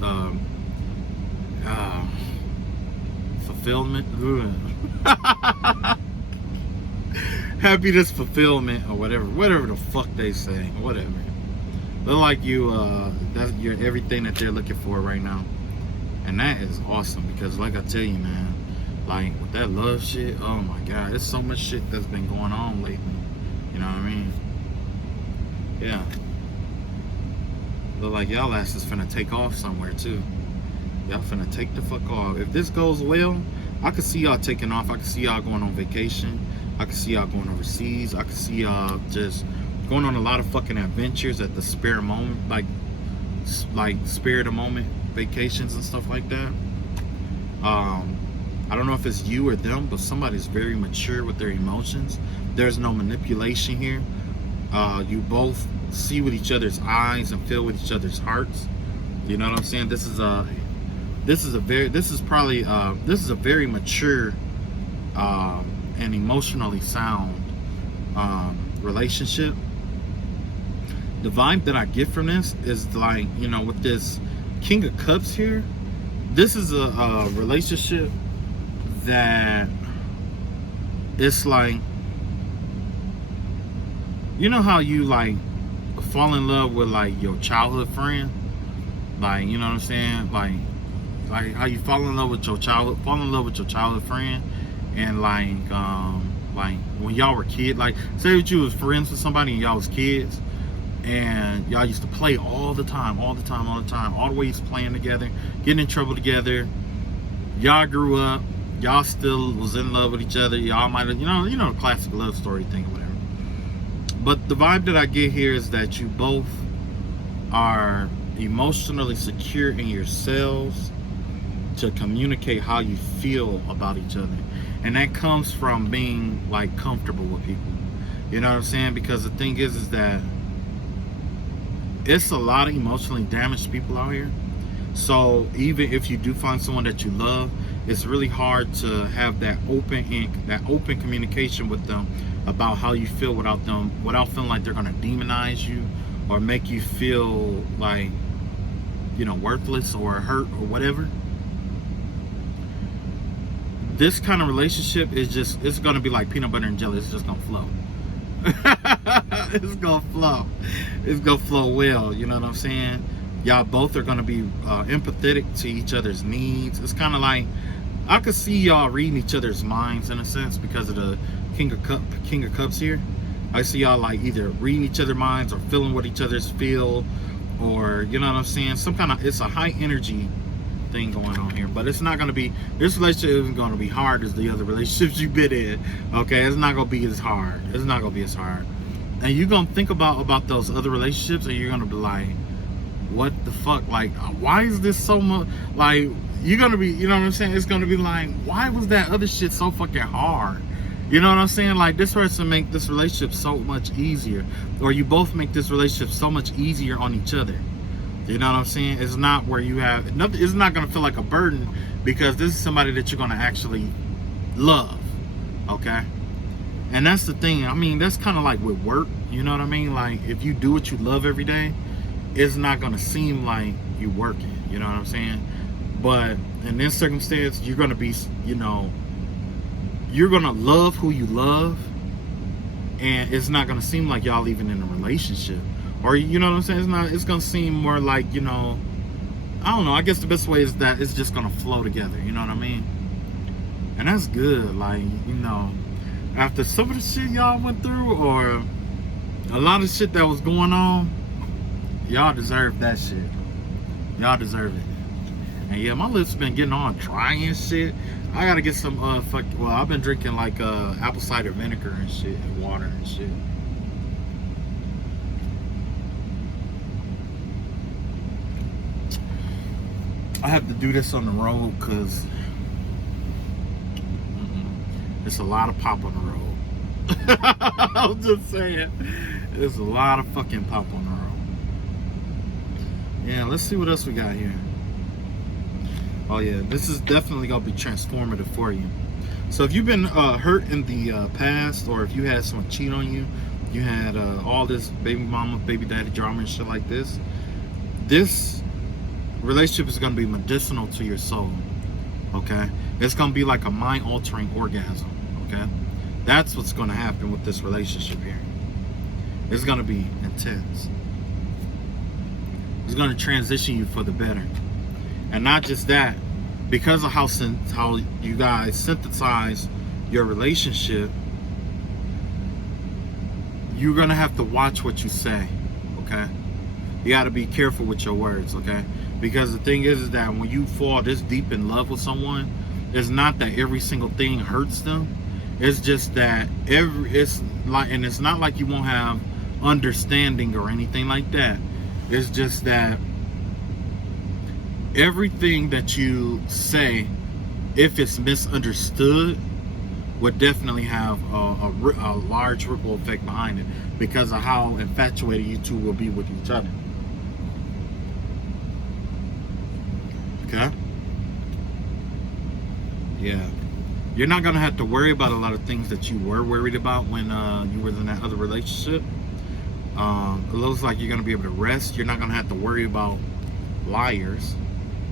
fulfillment. Happiness, fulfillment, or whatever the fuck they say, whatever. Look like you, you're everything that they're looking for right now. And that is awesome, because like I tell you, man, like with that love shit, oh my god, there's so much shit that's been going on lately. You know what I mean? Yeah. Look like y'all asses finna take off somewhere too. Y'all finna take the fuck off. If this goes well, I could see y'all taking off. I could see y'all going on vacation. I could see y'all going overseas. I could see y'all just going on a lot of fucking adventures at the spare moment, like spare the moment vacations and stuff like that. I don't know if it's you or them, but somebody's very mature with their emotions. There's no manipulation here. You both see with each other's eyes and feel with each other's hearts. You know what I'm saying? This is a very mature and emotionally sound relationship. The vibe that I get from this is like, you know, with this King of Cups here, this is a relationship that it's like, you know how you like fall in love with like your childhood friend, like, you know what I'm saying, like how you fall in love with your childhood friend, and like when y'all were kids, like say that you was friends with somebody and y'all was kids, and y'all used to play all the time, always playing together, getting in trouble together. Y'all grew up, y'all still was in love with each other. Y'all might have, you know, the classic love story thing or whatever. But the vibe that I get here is that you both are emotionally secure in yourselves to communicate how you feel about each other. And that comes from being like comfortable with people. You know what I'm saying? Because the thing is that it's a lot of emotionally damaged people out here. So even if you do find someone that you love, it's really hard to have that open communication with them about how you feel without feeling like they're gonna demonize you or make you feel like, you know, worthless or hurt or whatever. This kind of relationship is it's gonna be like peanut butter and jelly. It's just gonna flow. It's gonna flow. It's gonna flow well. You know what I'm saying? Y'all both are gonna be empathetic to each other's needs. It's kind of like, I could see y'all reading each other's minds in a sense because of the King of Cups here. I see y'all like either reading each other's minds or feeling what each other's feel, or, you know what I'm saying, it's a high energy thing going on here. But it's not going to be, this relationship isn't going to be hard as the other relationships you've been in. Okay, it's not going to be as hard. It's not going to be as hard. And you're going to think about those other relationships, and you're going to be like, what the fuck, like, why is this so much, like, you're going to be, you know what I'm saying, it's going to be like, why was that other shit so fucking hard? You know what I'm saying? Like, this person make this relationship so much easier, or you both make this relationship so much easier on each other. You know what I'm saying? It's not where you have nothing. It's not gonna feel like a burden, because this is somebody that you're gonna actually love. Okay, and that's the thing. I mean, that's kind of like with work. You know what I mean? Like, if you do what you love every day, it's not gonna seem like you're working. You know what I'm saying? But in this circumstance, you're gonna be, you know, you're gonna love who you love, and it's not gonna seem like y'all even in a relationship, or, you know what I'm saying, it's gonna seem more like, you know, I don't know, I guess the best way is that it's just gonna flow together. You know what I mean? And that's good. Like, you know, after some of the shit y'all went through, or a lot of shit that was going on, y'all deserve that shit. Y'all deserve it. And yeah, my lips been getting all dry and shit. I gotta get some well, I've been drinking like apple cider vinegar and shit, and water and shit. I have to do this on the road because it's a lot of pop on the road. I'm just saying, there's a lot of fucking pop on the road. Yeah, let's see what else we got here. Oh yeah, this is definitely gonna be transformative for you. So if you've been hurt in the past, or if you had someone cheat on you, you had all this baby mama, baby daddy drama and shit like this, this relationship is gonna be medicinal to your soul. Okay, it's gonna be like a mind-altering orgasm. Okay, that's what's gonna happen with this relationship here. It's gonna be intense. It's gonna transition you for the better. And not just that, because of how you guys synthesize your relationship, you're gonna have to watch what you say. okay? You got to be careful with your words, okay? Because the thing is that when you fall this deep in love with someone, it's not that every single thing hurts them. It's just that it's not like you won't have understanding or anything like that. It's just that everything that you say, if it's misunderstood, would definitely have a large ripple effect behind it because of how infatuated you two will be with each other. Okay? Yeah. You're not going to have to worry about a lot of things that you were worried about when you were in that other relationship. It looks like you're going to be able to rest. You're not going to have to worry about liars.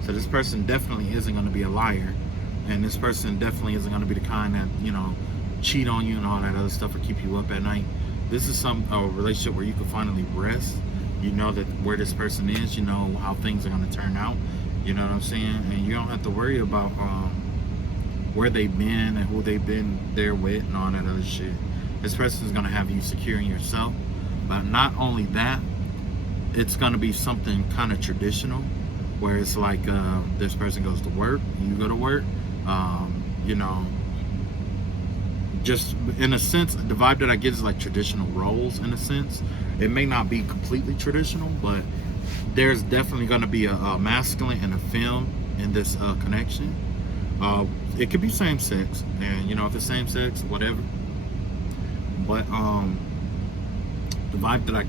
So this person definitely isn't going to be a liar. And this person definitely isn't going to be the kind that, you know, cheat on you and all that other stuff or keep you up at night. This is a relationship where you can finally rest. You know that where this person is. You know how things are going to turn out. You know what I'm saying? And you don't have to worry about where they've been and who they've been there with and all that other shit. This person is going to have you securing yourself. But not only that, it's going to be something kind of traditional where it's like this person goes to work, you go to work. You know, just in a sense, the vibe that I get is like traditional roles in a sense. It may not be completely traditional, but there's definitely going to be a masculine and a femme in this connection. It could be same sex, and you know, if it's same sex, whatever. But the vibe that I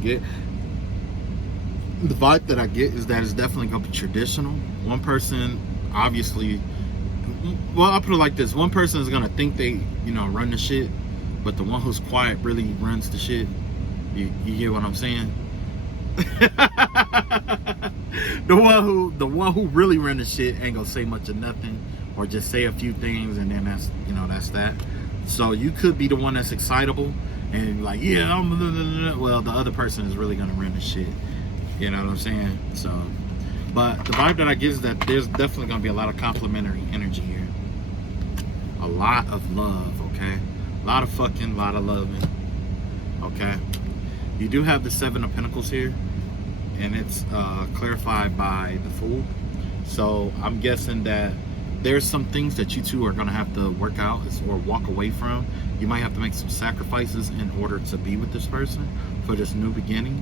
get is that it's definitely going to be traditional. One person, obviously, well, I'll put it like this: one person is going to think they, you know, run the shit, but the one who's quiet really runs the shit. You get what I'm saying? the one who really run the shit ain't gonna say much of nothing, or just say a few things, and then that's, you know, that's that. So you could be the one that's excitable and like, yeah, well, the other person is really gonna run the shit. You know what I'm saying? So, but the vibe that I get is that there's definitely gonna be a lot of complementary energy here. A lot of love, okay? A lot of fucking, lot of loving, okay? You do have the Seven of Pentacles here, and it's clarified by the Fool. So I'm guessing that there's some things that you two are going to have to work out or walk away from. You might have to make some sacrifices in order to be with this person for this new beginning.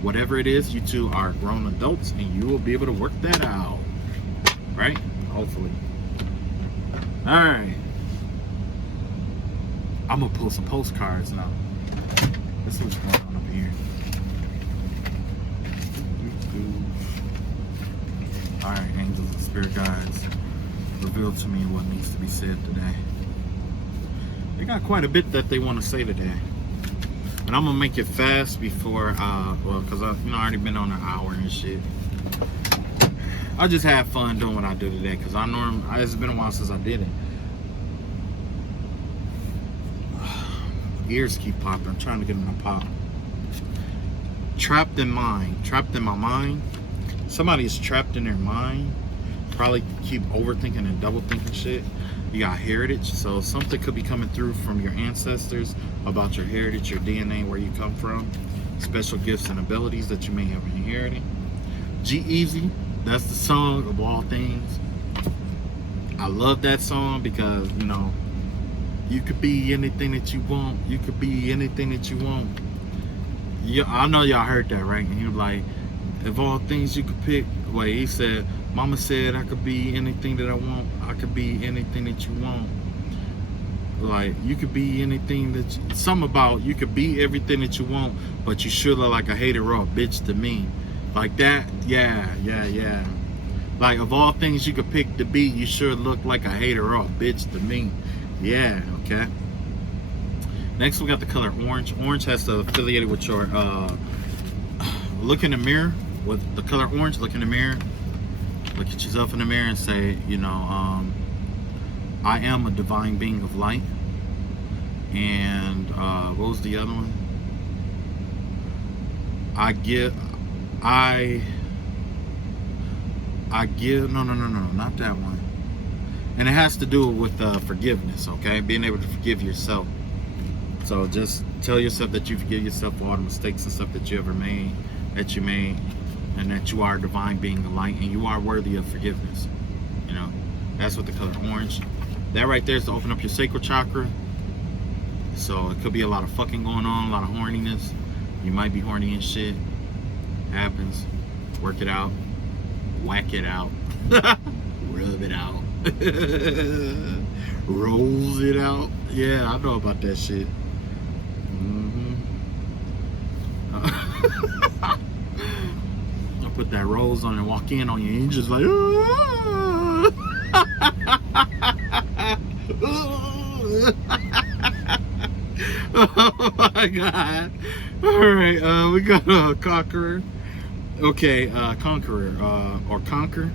Whatever it is, you two are grown adults, and you will be able to work that out. Right? Hopefully. Alright. I'm going to pull some postcards now. This is what's going on up here. Alright, angels and spirit guides, reveal to me what needs to be said today. They got quite a bit that they want to say today. And I'm going to make it fast before, well, because I already been on an hour and shit. I just have fun doing what I do today, because it's been a while since I did it. Ears keep popping. I'm trying to get them to pop. Trapped in my mind. Somebody is trapped in their mind. Probably keep overthinking and double thinking shit. You got heritage, so something could be coming through from your ancestors about your heritage, your DNA, where you come from, special gifts and abilities that you may have inherited. G-Eazy, that's the song of all things. I love that song because, you know, you could be anything that you want. You could be anything that you want. Yeah, I know y'all heard that, right? And he was like, of all things you could pick. Well, he said, Mama said I could be anything that I want. I could be anything that you want. Like, you could be anything that you, something about you could be everything that you want, but you sure look like a hater or a bitch to me. Like that, yeah. Like, of all things you could pick to be, you sure look like a hater or a bitch to me. Yeah, okay. Next we got the color orange. Orange has to affiliate with your look in the mirror with the color orange. Look in the mirror. Look at yourself in the mirror and say, you know, I am a divine being of light. And what was the other one? I give, no, not that one. And it has to do with forgiveness, okay? Being able to forgive yourself. So just tell yourself that you forgive yourself for all the mistakes and stuff that you ever made. that you made, and that you are a divine being of light, and you are worthy of forgiveness. You know, that's what the color orange. That right there is to open up your sacral chakra. So it could be a lot of fucking going on, a lot of horniness. You might be horny and shit. Happens. Work it out. Whack it out. Rub it out. Rolls it out. Yeah, I know about that shit. I'll put that rose on and walk in on you, and you're just like, oh my god. Alright, we got a conqueror. Okay, conqueror, or conquer.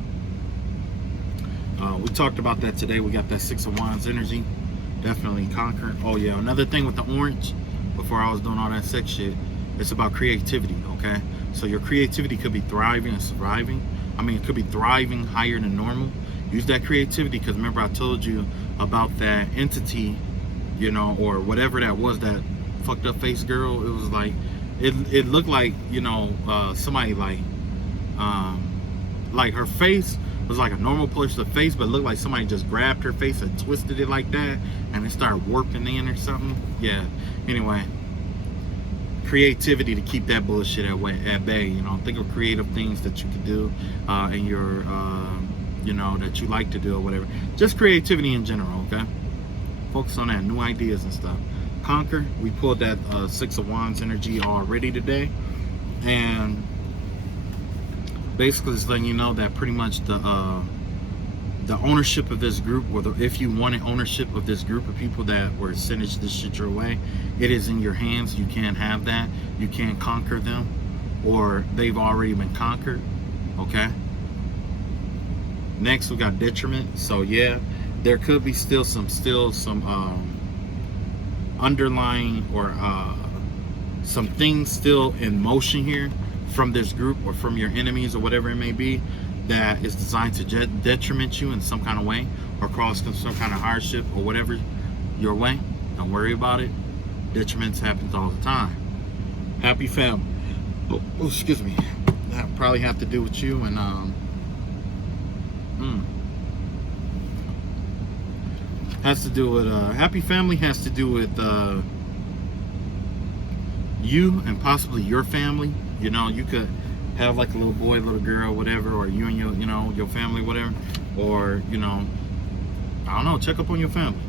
We talked about that today. We got that Six of Wands energy. Definitely conquer. Oh yeah, another thing with the orange, before I was doing all that sex shit, it's about creativity, okay? So your creativity could be thriving and surviving. I mean, it could be thriving higher than normal. Use that creativity, because remember I told you about that entity, you know, or whatever that was, that fucked up face girl. It was like, it looked like, you know, somebody like her face was like a normal place of the face, but it looked like somebody just grabbed her face and twisted it like that, and it started warping in or something. Yeah, anyway, creativity to keep that bullshit at bay. You know, think of creative things that you could do in your you know, that you like to do or whatever. Just creativity in general, okay? Focus on that, new ideas and stuff. Conquer, we pulled that Six of Wands energy already today, and basically it's letting you know that pretty much the ownership of this group, or if you wanted ownership of this group of people that were sending this shit your way, it is in your hands. You can't have that. You can't conquer them, or they've already been conquered, okay? Next we got detriment. So yeah, there could be still some underlying or some things still in motion here from this group, or from your enemies, or whatever it may be, that is designed to detriment you in some kind of way, or cause some kind of hardship or whatever your way. Don't worry about it. Detriments happens all the time. Happy family. Oh, excuse me. That probably have to do with you, and has to do with happy family has to do with you and possibly your family. You know, you could have like a little boy, little girl, whatever, or you and your, you know, your family, whatever, or, you know, I don't know, check up on your family.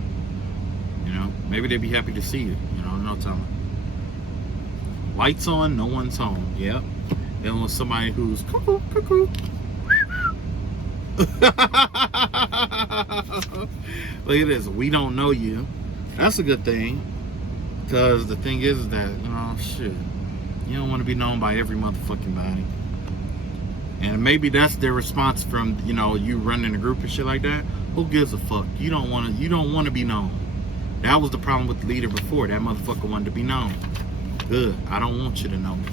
You know, maybe they'd be happy to see you. You know, no telling. Lights on, no one's home. Yep. Dealing with somebody who's cuckoo, cuckoo. Look at this. We don't know you. That's a good thing, because the thing is that, you know, shit, you don't want to be known by every motherfucking body. And maybe that's their response from, you know, you running a group and shit like that. Who gives a fuck? You don't want to be known. That was the problem with the leader before. That motherfucker wanted to be known. Good. I don't want you to know me.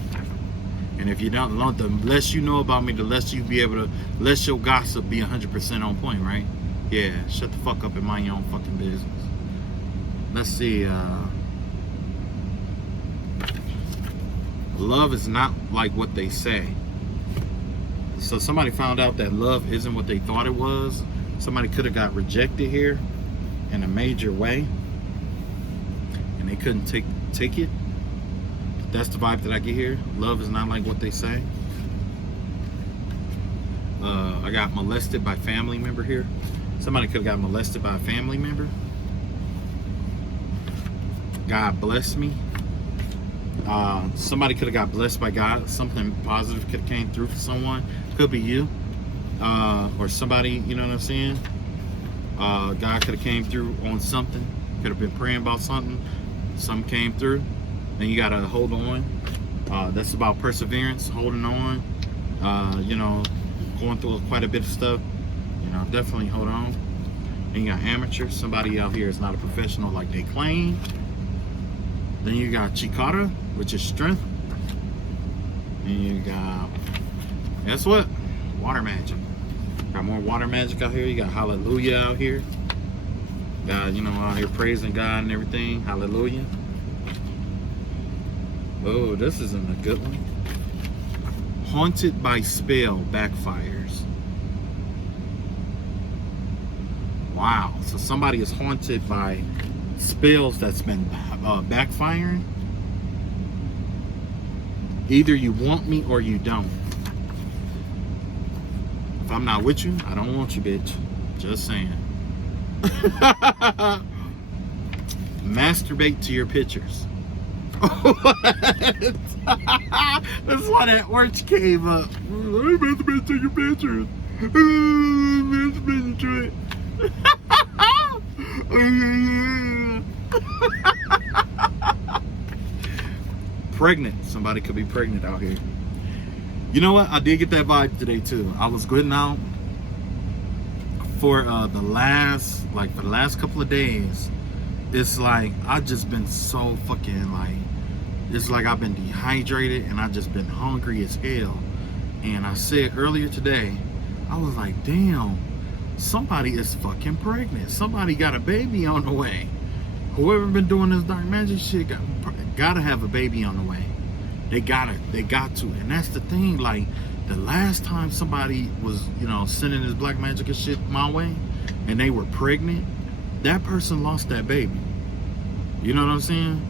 And if you don't know, the less you know about me, the less you be able to, less your gossip be 100% on point, right? Yeah, shut the fuck up and mind your own fucking business. Let's see, love is not like what they say. So somebody found out that love isn't what they thought it was. Somebody could have got rejected here in a major way, and they couldn't take it. That's the vibe that I get here. Love is not like what they say. I got molested by family member here. Somebody could have got molested by a family member. God bless me. Somebody could have got blessed by God. Something positive could have came through for someone. Could be you, or somebody, you know what I'm saying? God could have came through on something. Could have been praying about something. Something came through. And you gotta hold on. That's about perseverance, holding on. You know, going through quite a bit of stuff. You know, definitely hold on. Then you got amateur. Somebody out here is not a professional like they claim. Then you got chikara, which is strength. And you got, guess what? Water magic. Got more water magic out here. You got hallelujah out here. God, you know, out here praising God and everything. Hallelujah. Oh, this isn't a good one. Haunted by spell backfires. Wow. So somebody is haunted by spells that's been backfiring. Either you want me or you don't. If I'm not with you, I don't want you, bitch. Just saying. Masturbate to your pictures. That's why that orange came up. Masturbate to your pictures. Masturbate to it. Pregnant. Somebody could be pregnant out here. You know what? I did get that vibe today too. I was good now for the last couple of days. It's like I've just been so fucking like, it's like I've been dehydrated and I've just been hungry as hell. And I said earlier today, I was like, damn, somebody is fucking pregnant. Somebody got a baby on the way. Whoever been doing this dark magic shit gotta have a baby on the way. They got to. And that's the thing, like the last time somebody was, you know, sending this black magic and shit my way and they were pregnant, that person lost that baby. You know what I'm saying?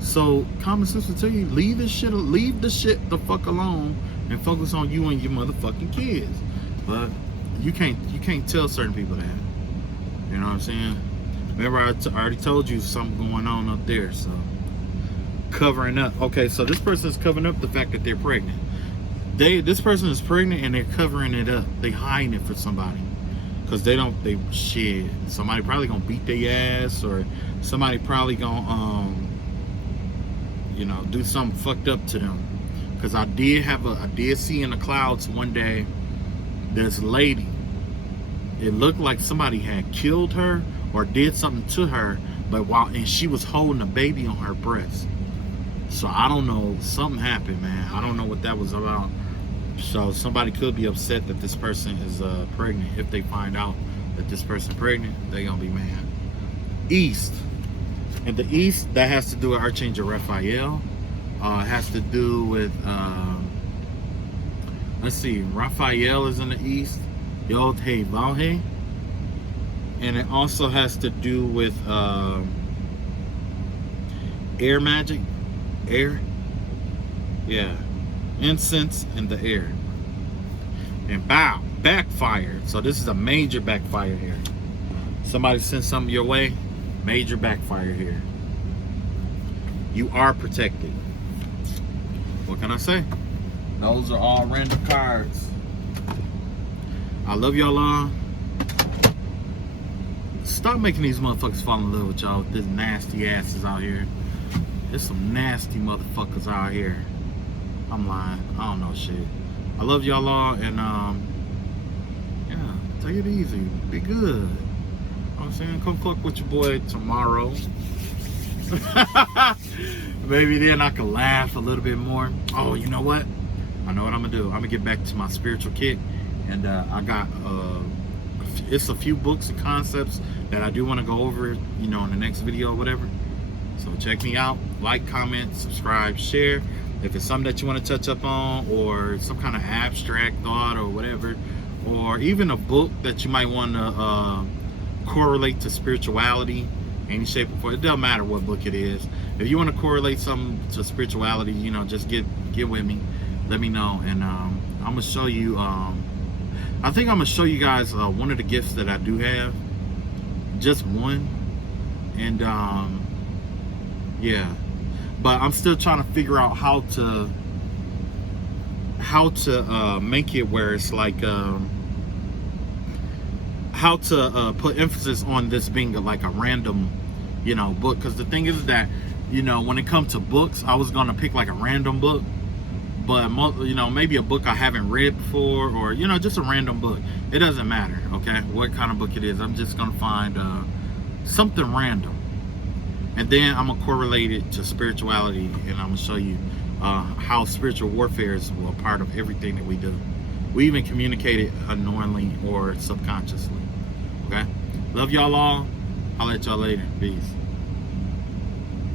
So common sense will tell you, leave the shit the fuck alone and focus on you and your motherfucking kids. But you can't tell certain people that. You know what I'm saying? Remember, I already told you something going on up there. So covering up. Okay, so this person is covering up the fact that they're pregnant. This person is pregnant and they're covering it up. They hiding it for somebody. Cause shit. Somebody probably gonna beat their ass, or somebody probably gonna you know, do something fucked up to them. Cause I did see in the clouds one day this lady. It looked like somebody had killed her or did something to her, and she was holding a baby on her breast. So I don't know, something happened, man. I don't know what that was about. So somebody could be upset that this person is pregnant. If they find out that this person's pregnant, they're gonna be mad. East. In the East, that has to do with Archangel Raphael. It has to do with, let's see, Raphael is in the East. Yod Hey Vav. And it also has to do with air magic. Air. Yeah. Incense in the air. And bow, backfire. So this is a major backfire here. Somebody sent something your way, major backfire here. You are protected. What can I say? Those are all random cards. I love y'all all. Stop making these motherfuckers fall in love with y'all with this nasty asses out here. There's some nasty motherfuckers out here. I'm lying. I don't know shit. I love y'all all, and yeah, take it easy. Be good. You know what I'm saying? Come fuck with your boy tomorrow. Maybe then I can laugh a little bit more. Oh, you know what? I know what I'm gonna do. I'm gonna get back to my spiritual kit, and I got it's a few books and concepts that I do want to go over, you know, in the next video or whatever. So check me out. Like, comment, subscribe, share. If it's something that you want to touch up on, or some kind of abstract thought or whatever, or even a book that you might want to correlate to spirituality, any shape or form, it doesn't matter what book it is. If you want to correlate something to spirituality, you know, just get with me, let me know, and I'm gonna show you. I think I'm gonna show you guys one of the gifts that I do have, just one, and yeah. But I'm still trying to figure out how to make it where it's like how to put emphasis on this being like a random, you know, book. Because the thing is that, you know, when it comes to books, I was gonna pick like a random book, but you know, maybe a book I haven't read before, or, you know, just a random book. It doesn't matter, okay, what kind of book it is. I'm just gonna find something random. And then I'm gonna correlate it to spirituality, and I'm gonna show you how spiritual warfare is a part of everything that we do. We even communicate it unknowingly or subconsciously. Okay? Love y'all all. I'll let y'all later. Peace.